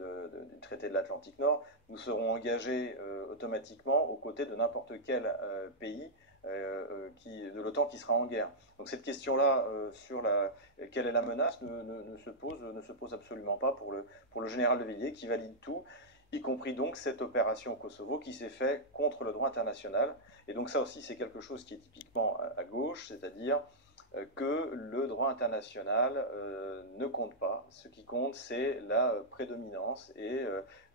du traité de l'Atlantique Nord, nous serons engagés automatiquement aux côtés de n'importe quel pays de l'OTAN qui sera en guerre. Donc cette question-là sur quelle est la menace ne se pose absolument pas pour le général de Villiers qui valide tout, y compris donc cette opération au Kosovo qui s'est faite contre le droit international. Et donc ça aussi c'est quelque chose qui est typiquement à gauche, c'est-à-dire que le droit international ne compte pas. Ce qui compte, c'est la prédominance et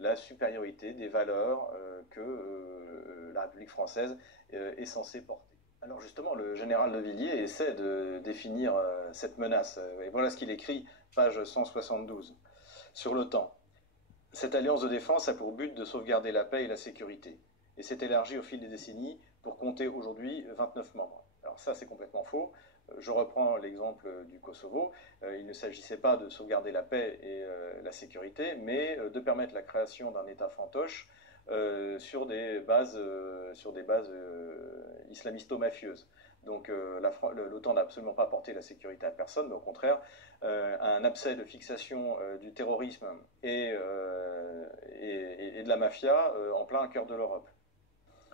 la supériorité des valeurs que la République française est censée porter. Alors justement, le général de Villiers essaie de définir cette menace. Et voilà ce qu'il écrit, page 172, sur l'OTAN. Cette alliance de défense a pour but de sauvegarder la paix et la sécurité, et s'est élargie au fil des décennies pour compter aujourd'hui 29 membres. Alors ça, c'est complètement faux. Je reprends l'exemple du Kosovo. Il ne s'agissait pas de sauvegarder la paix et la sécurité, mais de permettre la création d'un État fantoche sur des bases islamisto-mafieuses. Donc l'OTAN n'a absolument pas apporté la sécurité à personne, mais au contraire, un abcès de fixation du terrorisme et de la mafia en plein cœur de l'Europe.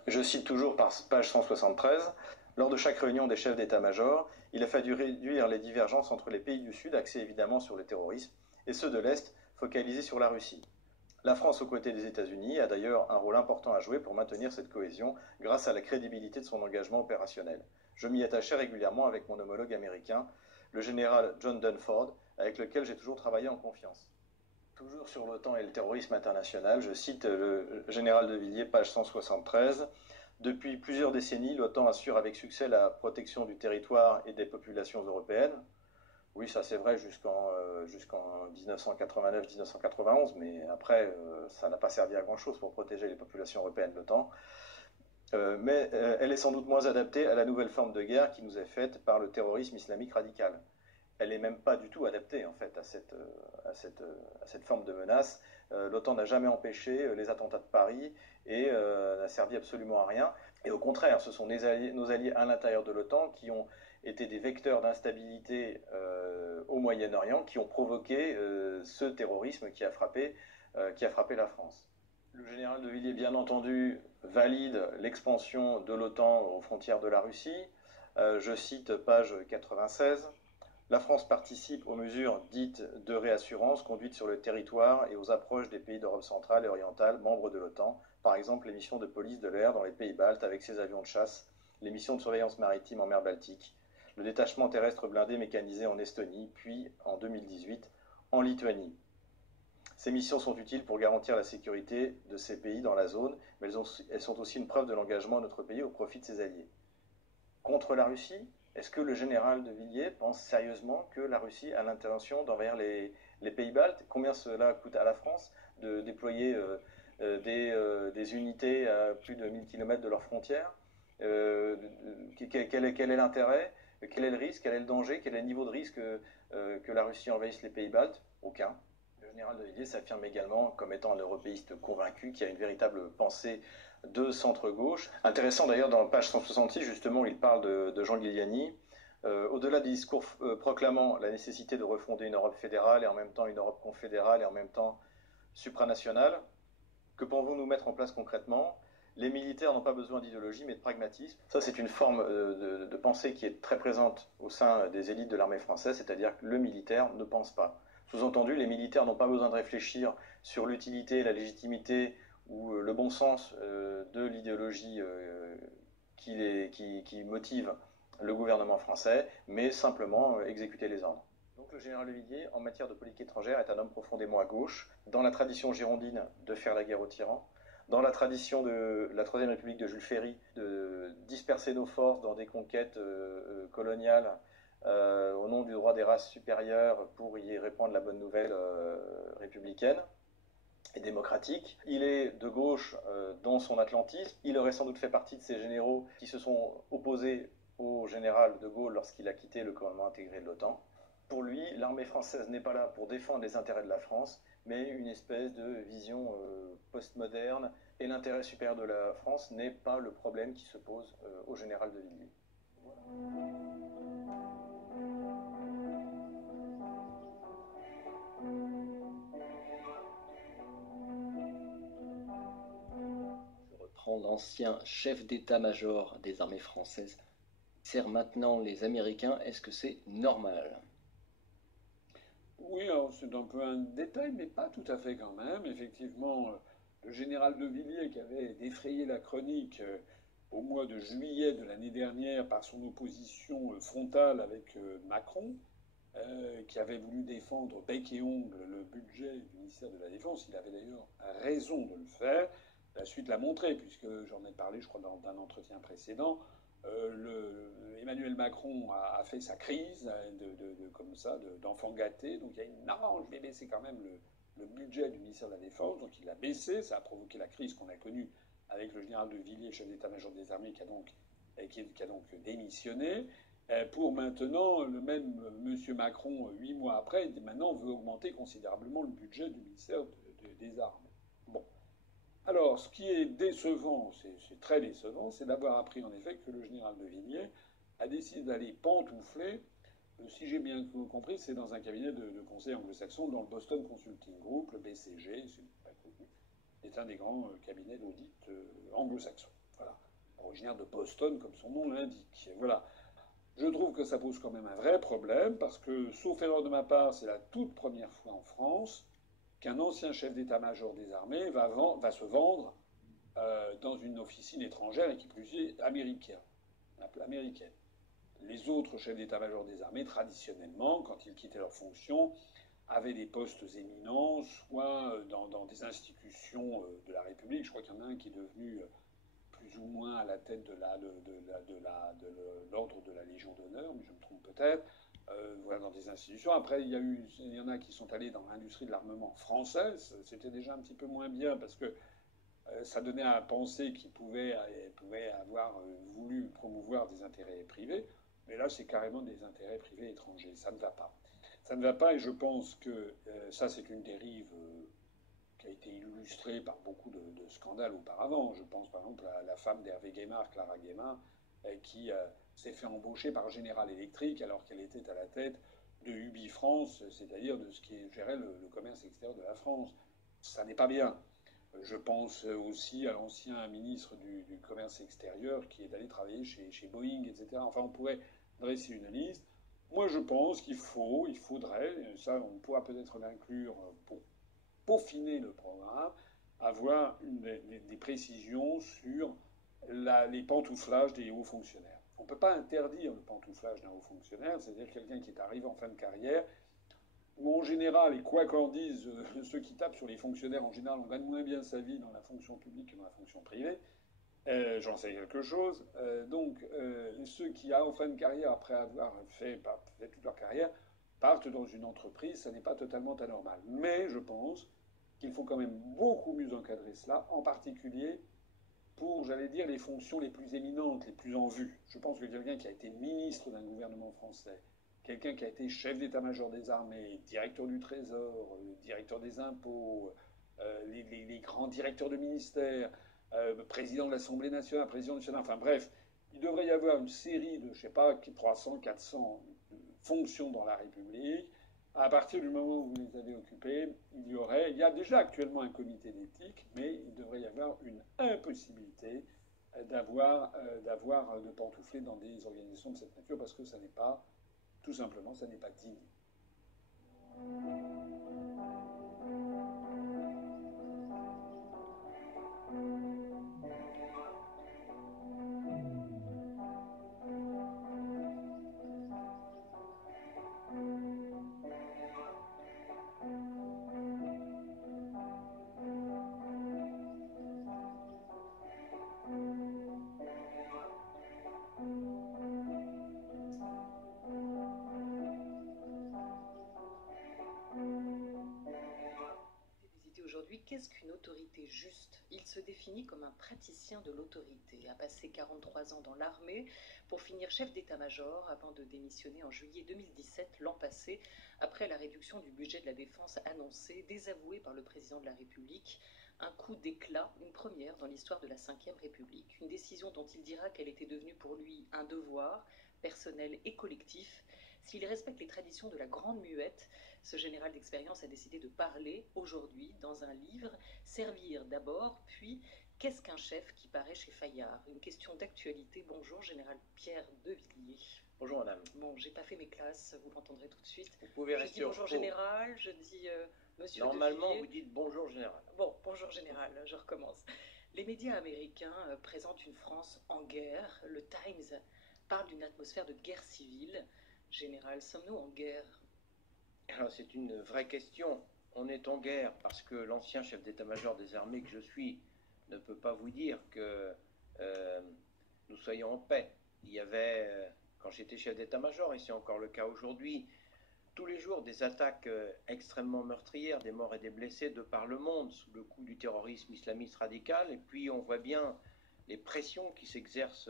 Je cite toujours par page 173. Lors de chaque réunion des chefs d'état-major, il a fallu réduire les divergences entre les pays du Sud, axés évidemment sur le terrorisme, et ceux de l'Est, focalisés sur la Russie. La France, aux côtés des États-Unis, a d'ailleurs un rôle important à jouer pour maintenir cette cohésion grâce à la crédibilité de son engagement opérationnel. Je m'y attachais régulièrement avec mon homologue américain, le général John Dunford, avec lequel j'ai toujours travaillé en confiance. Toujours sur l'OTAN et le terrorisme international, je cite le général de Villiers, page 173. Depuis plusieurs décennies, l'OTAN assure avec succès la protection du territoire et des populations européennes. Oui, ça c'est vrai jusqu'en 1989-1991, mais après, ça n'a pas servi à grand-chose pour protéger les populations européennes, l'OTAN. Mais elle est sans doute moins adaptée à la nouvelle forme de guerre qui nous est faite par le terrorisme islamique radical. Elle n'est même pas du tout adaptée en fait à cette forme de menace. L'OTAN n'a jamais empêché les attentats de Paris et n'a servi absolument à rien. Et au contraire, ce sont nos alliés à l'intérieur de l'OTAN qui ont été des vecteurs d'instabilité au Moyen-Orient, qui ont provoqué ce terrorisme qui a frappé la France. Le général de Villiers, bien entendu, valide l'expansion de l'OTAN aux frontières de la Russie. Je cite page 96. La France participe aux mesures dites de réassurance conduites sur le territoire et aux approches des pays d'Europe centrale et orientale, membres de l'OTAN, par exemple les missions de police de l'air dans les pays baltes avec ses avions de chasse, les missions de surveillance maritime en mer Baltique, le détachement terrestre blindé mécanisé en Estonie, puis en 2018 en Lituanie. Ces missions sont utiles pour garantir la sécurité de ces pays dans la zone, mais elles sont aussi une preuve de l'engagement de notre pays au profit de ses alliés. Contre la Russie, est-ce que le général de Villiers pense sérieusement que la Russie a l'intention d'envahir les pays baltes? Combien cela coûte à la France de déployer des unités à plus de 1000 km de leurs frontières? Quel est l'intérêt? Quel est le risque? Quel est le danger? Quel est le niveau de risque que la Russie envahisse les pays baltes? Aucun. Le général de Villiers s'affirme également comme étant un européiste convaincu qui a une véritable pensée de centre-gauche. Intéressant d'ailleurs, dans la page 166, justement, il parle de Jean Guiliani. Au-delà des discours proclamant la nécessité de refonder une Europe fédérale et en même temps une Europe confédérale et en même temps supranationale, que pouvons-nous nous mettre en place concrètement? Les militaires n'ont pas besoin d'idéologie mais de pragmatisme. Ça, c'est une forme de pensée qui est très présente au sein des élites de l'armée française, c'est-à-dire que le militaire ne pense pas. Sous-entendu, les militaires n'ont pas besoin de réfléchir sur l'utilité, la légitimité ou le bon sens de l'idéologie qui motive le gouvernement français, mais simplement exécuter les ordres. Donc le général de Villiers, en matière de politique étrangère, est un homme profondément à gauche, dans la tradition girondine de faire la guerre aux tyrans, dans la tradition de la Troisième République de Jules Ferry, de disperser nos forces dans des conquêtes coloniales au nom du droit des races supérieures pour y répandre la bonne nouvelle républicaine et démocratique. Il est de gauche dans son atlantisme. Il aurait sans doute fait partie de ces généraux qui se sont opposés au général de Gaulle lorsqu'il a quitté le commandement intégré de l'OTAN. Pour lui, l'armée française n'est pas là pour défendre les intérêts de la France, mais une espèce de vision postmoderne, et l'intérêt supérieur de la France n'est pas le problème qui se pose au général de Villiers. Je reprends l'ancien chef d'état-major des armées françaises, qui sert maintenant les Américains. Est-ce que c'est normal? Oui, alors c'est un peu un détail, mais pas tout à fait quand même. Effectivement, le général de Villiers, qui avait défrayé la chronique au mois de juillet de l'année dernière par son opposition frontale avec Macron, qui avait voulu défendre bec et ongle le budget du ministère de la Défense, il avait d'ailleurs raison de le faire. La suite l'a montré, puisque j'en ai parlé, je crois, dans un entretien précédent. Emmanuel Macron a fait sa crise comme ça, d'enfant gâté. Donc il y a une non, je vais baisser quand même le budget du ministère de la Défense. Donc il l'a baissé. Ça a provoqué la crise qu'on a connue avec le général de Villiers, chef d'état-major des armées, qui a donc démissionné. Pour maintenant, le même monsieur Macron, 8 mois après, maintenant veut augmenter considérablement le budget du ministère des Armes. Bon. Alors, ce qui est décevant, c'est très décevant, c'est d'avoir appris en effet que le général de Villiers a décidé d'aller pantoufler, si j'ai bien compris, c'est dans un cabinet de conseil anglo-saxon, dans le Boston Consulting Group, le BCG, c'est pas connu, est un des grands cabinets d'audit anglo-saxons. Voilà. Originaire de Boston, comme son nom l'indique. Voilà. Je trouve que ça pose quand même un vrai problème, parce que, sauf erreur de ma part, c'est la toute première fois en France qu'un ancien chef d'état-major des armées va se vendre dans une officine étrangère, et qui plus est américaine. Les autres chefs d'état-major des armées, traditionnellement, quand ils quittaient leurs fonctions, avaient des postes éminents, soit dans des institutions de la République. Je crois qu'il y en a un qui est devenu plus ou moins à la tête de l'ordre de la Légion d'honneur, mais je me trompe peut-être. Voilà, dans des institutions. Après, il y en a qui sont allés dans l'industrie de l'armement française. C'était déjà un petit peu moins bien, parce que ça donnait à penser qu'ils pouvaient avoir voulu promouvoir des intérêts privés. Mais là, c'est carrément des intérêts privés étrangers. Ça ne va pas. Ça ne va pas, et je pense que ça, c'est une dérive qui a été illustrée par beaucoup de scandales auparavant. Je pense par exemple à la femme d'Hervé Guémard, Clara Guémard, qui s'est fait embaucher par General Electric alors qu'elle était à la tête de Ubi France, c'est-à-dire de ce qui gérait le commerce extérieur de la France. Ça n'est pas bien. Je pense aussi à l'ancien ministre du commerce extérieur qui est allé travailler chez Boeing, etc. Enfin, on pourrait dresser une liste. Moi, je pense qu'il faudrait, ça on pourra peut-être l'inclure pour peaufiner le programme, avoir des précisions sur les pantouflages des hauts fonctionnaires. On ne peut pas interdire le pantouflage d'un haut fonctionnaire, c'est-à-dire quelqu'un qui est arrivé en fin de carrière, où en général, et quoi qu'en disent ceux qui tapent sur les fonctionnaires, en général, on gagne moins bien sa vie dans la fonction publique que dans la fonction privée. J'en sais quelque chose. Donc, ceux qui, en fin de carrière, après avoir fait toute leur carrière, partent dans une entreprise, ça n'est pas totalement anormal. Mais je pense qu'il faut quand même beaucoup mieux encadrer cela, en particulier pour, j'allais dire, les fonctions les plus éminentes, les plus en vue. Je pense que quelqu'un qui a été ministre d'un gouvernement français, quelqu'un qui a été chef d'état-major des armées, directeur du Trésor, directeur des impôts, les grands directeurs de ministères, président de l'Assemblée nationale, président du Sénat, enfin bref, il devrait y avoir une série de, je sais pas, 300, 400 fonctions dans la République. À partir du moment où vous les avez occupées, il y a déjà actuellement un comité d'éthique, mais il devrait y avoir une impossibilité de pantoufler dans des organisations de cette nature, parce que ça n'est pas, tout simplement, ça n'est pas digne. Qu'est-ce qu'une autorité juste? Il se définit comme un praticien de l'autorité, a passé 43 ans dans l'armée pour finir chef d'état-major avant de démissionner en juillet 2017, l'an passé, après la réduction du budget de la défense annoncée, désavouée par le président de la République. Un coup d'éclat, une première dans l'histoire de la Ve République. Une décision dont il dira qu'elle était devenue pour lui un devoir, personnel et collectif. S'il respecte les traditions de la Grande Muette, ce général d'expérience a décidé de parler aujourd'hui dans un livre, Servir d'abord, puis Qu'est-ce qu'un chef, qui paraît chez Fayard. Une question d'actualité. Bonjour, général Pierre de Villiers. Bonjour madame. Bon, j'ai pas fait mes classes, vous l'entendrez tout de suite. Vous pouvez rester. Je dis bonjour général, je dis monsieur Normalement, de Villiers. vous dites bonjour général. Bon, bonjour général, je recommence. Les médias américains présentent une France en guerre. Le Times parle d'une atmosphère de guerre civile. Général, sommes-nous en guerre? Alors c'est une vraie question. On est en guerre parce que l'ancien chef d'état-major des armées que je suis ne peut pas vous dire que nous soyons en paix. Il y avait, quand j'étais chef d'état-major, et c'est encore le cas aujourd'hui, tous les jours des attaques extrêmement meurtrières, des morts et des blessés de par le monde sous le coup du terrorisme islamiste radical. Et puis on voit bien les pressions qui s'exercent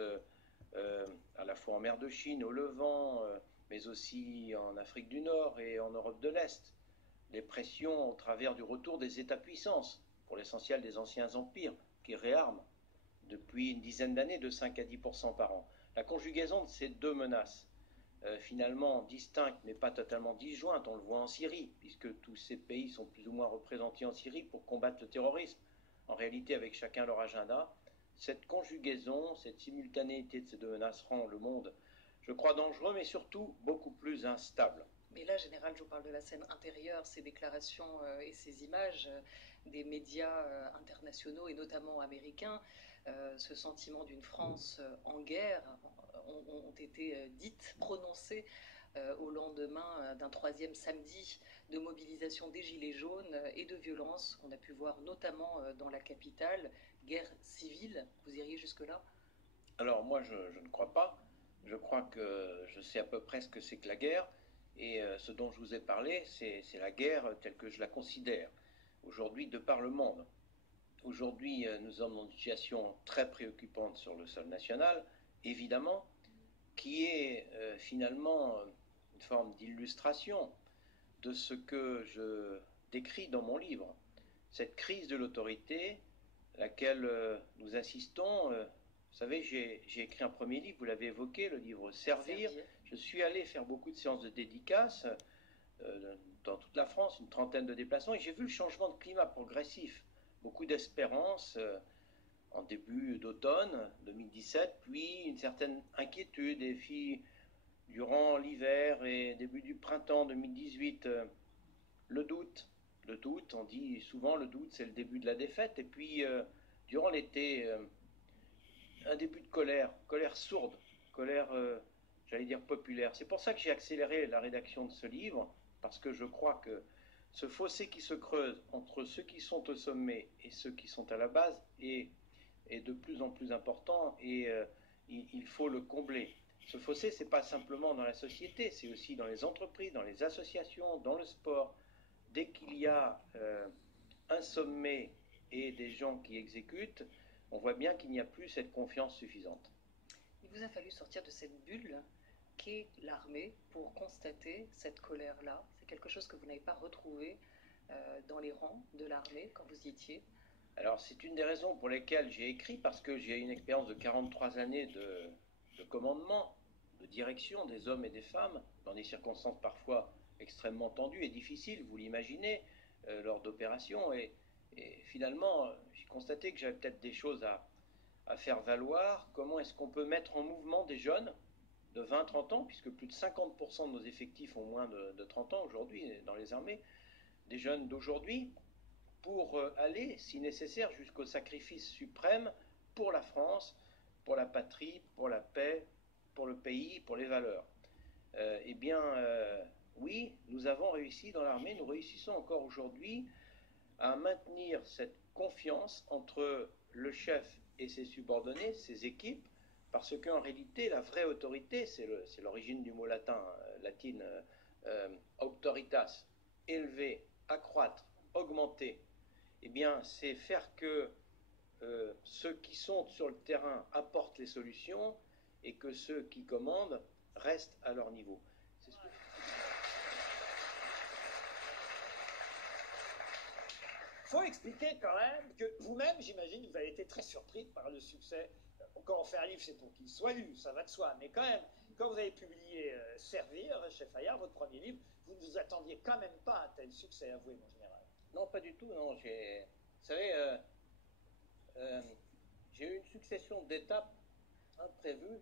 à la fois en mer de Chine, au Levant, mais aussi en Afrique du Nord et en Europe de l'Est. Les pressions au travers du retour des États-puissances, pour l'essentiel des anciens empires, qui réarment depuis une dizaine d'années de 5 à 10% par an. La conjugaison de ces deux menaces, finalement distinctes mais pas totalement disjointes, on le voit en Syrie, puisque tous ces pays sont plus ou moins représentés en Syrie pour combattre le terrorisme, en réalité avec chacun leur agenda. Cette conjugaison, cette simultanéité de ces deux menaces rend le monde, je crois, dangereux, mais surtout beaucoup plus instable. Mais là, général, je vous parle de la scène intérieure, ces déclarations et ces images des médias internationaux et notamment américains, ce sentiment d'une France en guerre ont été dites, prononcées au lendemain d'un 3e samedi de mobilisation des Gilets jaunes et de violence qu'on a pu voir notamment dans la capitale. Guerre civile, vous iriez jusque-là? Alors moi, je ne crois pas. Je crois que je sais à peu près ce que c'est que la guerre. Et ce dont je vous ai parlé, c'est la guerre telle que je la considère aujourd'hui de par le monde. Aujourd'hui, nous sommes dans une situation très préoccupante sur le sol national, évidemment, qui est finalement une forme d'illustration de ce que je décris dans mon livre. Cette crise de l'autorité, laquelle nous assistons. Vous savez, j'ai écrit un premier livre, vous l'avez évoqué, le livre Servir. Je suis allé faire beaucoup de séances de dédicaces dans toute la France, une trentaine de déplacements, et j'ai vu le changement de climat progressif. Beaucoup d'espérance en début d'automne 2017, puis une certaine inquiétude, et puis durant l'hiver et début du printemps 2018, le doute, on dit souvent le doute c'est le début de la défaite, et puis durant l'été, un début de colère sourde, colère j'allais dire populaire. C'est pour ça que j'ai accéléré la rédaction de ce livre, parce que je crois que ce fossé qui se creuse entre ceux qui sont au sommet et ceux qui sont à la base est de plus en plus important, et il faut le combler. Ce fossé, c'est pas simplement dans la société, c'est aussi dans les entreprises, dans les associations, dans le sport. Dès qu'il y a un sommet et des gens qui exécutent, on voit bien qu'il n'y a plus cette confiance suffisante. Il vous a fallu sortir de cette bulle qu'est l'armée pour constater cette colère-là. C'est quelque chose que vous n'avez pas retrouvé dans les rangs de l'armée quand vous y étiez. Alors c'est une des raisons pour lesquelles j'ai écrit, parce que j'ai une expérience de 43 années de commandement, de direction des hommes et des femmes, dans des circonstances parfois extrêmement tendues et difficiles, vous l'imaginez, lors d'opérations. Et finalement, j'ai constaté que j'avais peut-être des choses à faire valoir. Comment est-ce qu'on peut mettre en mouvement des jeunes de 20-30 ans, puisque plus de 50% de nos effectifs ont moins de 30 ans aujourd'hui dans les armées, des jeunes d'aujourd'hui, pour aller, si nécessaire, jusqu'au sacrifice suprême pour la France, pour la patrie, pour la paix, pour le pays, pour les valeurs. Eh bien, oui, nous avons réussi dans l'armée, nous réussissons encore aujourd'hui à maintenir cette confiance entre le chef et ses subordonnés, ses équipes, parce qu'en réalité, la vraie autorité, c'est l'origine du mot latin, latine, auctoritas, élever, accroître, augmenter. Eh bien, c'est faire que ceux qui sont sur le terrain apportent les solutions et que ceux qui commandent restent à leur niveau. Il faut expliquer quand même que vous-même, j'imagine, vous avez été très surpris par le succès. Quand on fait un livre, c'est pour qu'il soit lu, ça va de soi. Mais quand même, quand vous avez publié Servir, chez Fayard, votre premier livre, vous ne vous attendiez quand même pas à un tel succès, avouez, mon général. Non, pas du tout, non. Vous savez, j'ai eu une succession d'étapes imprévues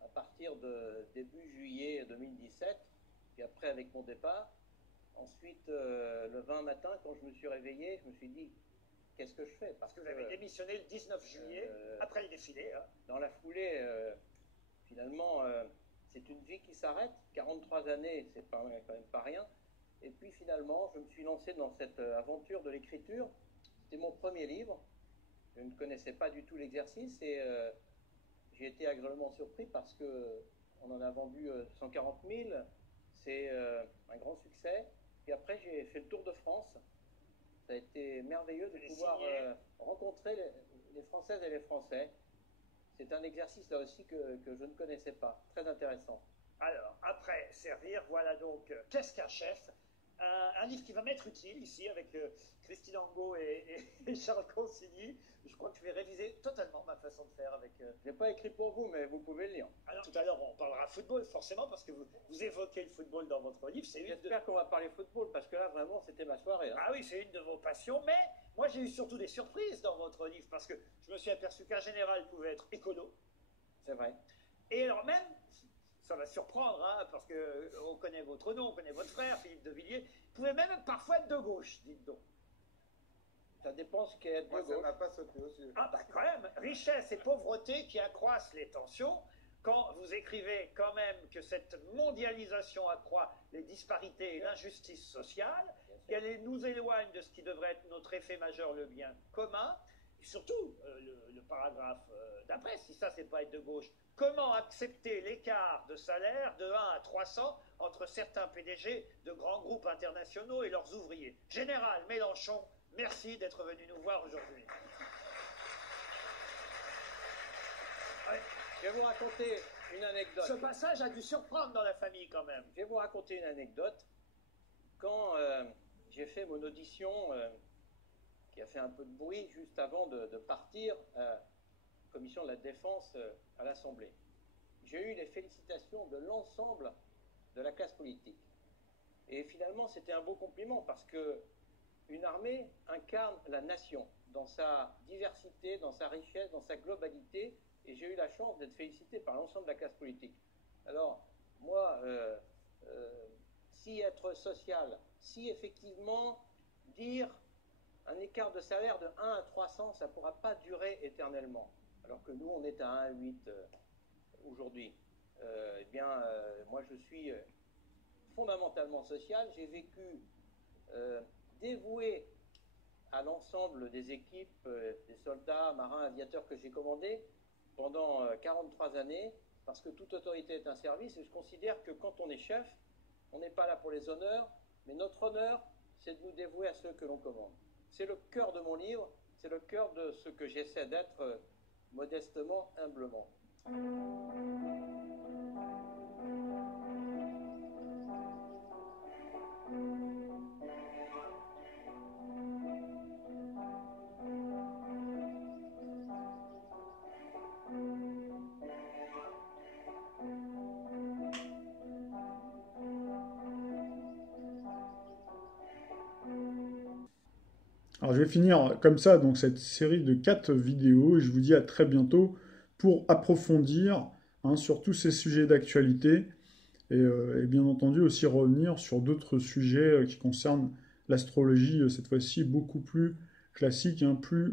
à partir de début juillet 2017, puis après avec mon départ. Ensuite, le 20 matin, quand je me suis réveillé, je me suis dit, qu'est-ce que je fais? Parce que vous avez démissionné le 19 juillet, après le défilé. Hein. Dans la foulée, finalement, c'est une vie qui s'arrête. 43 années, c'est quand même pas rien. Et puis finalement, je me suis lancé dans cette aventure de l'écriture. C'était mon premier livre. Je ne connaissais pas du tout l'exercice et j'ai été agréablement surpris parce qu'on en a vendu 140 000. C'est un grand succès. Puis après, j'ai fait le tour de France. Ça a été merveilleux de pouvoir rencontrer les Françaises et les Français. C'est un exercice là aussi que je ne connaissais pas. Très intéressant. Alors, après Servir, voilà donc Qu'est-ce qu'un chef? Un livre qui va m'être utile ici avec Christine Angot et Charles Consigny. Je crois que je vais réviser totalement ma façon de faire avec... Je n'ai pas écrit pour vous, mais vous pouvez le lire. Alors, tout à l'heure, on parlera football, forcément, parce que vous évoquez le football dans votre livre. J'espère qu'on va parler football, parce que là, vraiment, c'était ma soirée. Hein. Ah oui, c'est une de vos passions, mais moi, j'ai eu surtout des surprises dans votre livre, parce que je me suis aperçu qu'un général pouvait être écolo. C'est vrai. Et alors même... Ça va surprendre, hein, parce qu'on connaît votre nom, on connaît votre frère, Philippe de Villiers. Vous pouvez même parfois être de gauche, dites donc. Ça dépend ce qu'est être de gauche. Ça m'a pas sauté aussi. Ah bah quand même, richesse et pauvreté qui accroissent les tensions. Quand vous écrivez quand même que cette mondialisation accroît les disparités et l'injustice sociale, qu'elle nous éloigne de ce qui devrait être notre effet majeur, le bien commun, et surtout, le paragraphe d'après, si ça c'est pas être de gauche, comment accepter l'écart de salaire de 1 à 300 entre certains PDG de grands groupes internationaux et leurs ouvriers? Général Mélenchon, merci d'être venu nous voir aujourd'hui. Ouais, je vais vous raconter une anecdote. Ce passage a dû surprendre dans la famille quand même. Je vais vous raconter une anecdote. Quand j'ai fait mon audition, qui a fait un peu de bruit juste avant de partir, commission de la défense à l'Assemblée. J'ai eu les félicitations de l'ensemble de la classe politique. Et finalement, c'était un beau compliment parce que une armée incarne la nation dans sa diversité, dans sa richesse, dans sa globalité. Et j'ai eu la chance d'être félicité par l'ensemble de la classe politique. Alors, moi, si être social, si effectivement dire un écart de salaire de 1 à 300, ça ne pourra pas durer éternellement. Alors que nous, on est à 1,8 aujourd'hui. Eh bien, moi, je suis fondamentalement social. J'ai vécu dévoué à l'ensemble des équipes, des soldats, marins, aviateurs que j'ai commandés pendant 43 années, parce que toute autorité est un service. Et je considère que quand on est chef, on n'est pas là pour les honneurs, mais notre honneur, c'est de nous dévouer à ceux que l'on commande. C'est le cœur de mon livre, C'est le cœur de ce que j'essaie d'être modestement, humblement. Alors je vais finir comme ça donc cette série de 4 vidéos et je vous dis à très bientôt pour approfondir sur tous ces sujets d'actualité et bien entendu aussi revenir sur d'autres sujets qui concernent l'astrologie, cette fois-ci beaucoup plus classique,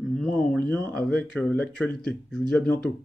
moins en lien avec l'actualité. Je vous dis à bientôt.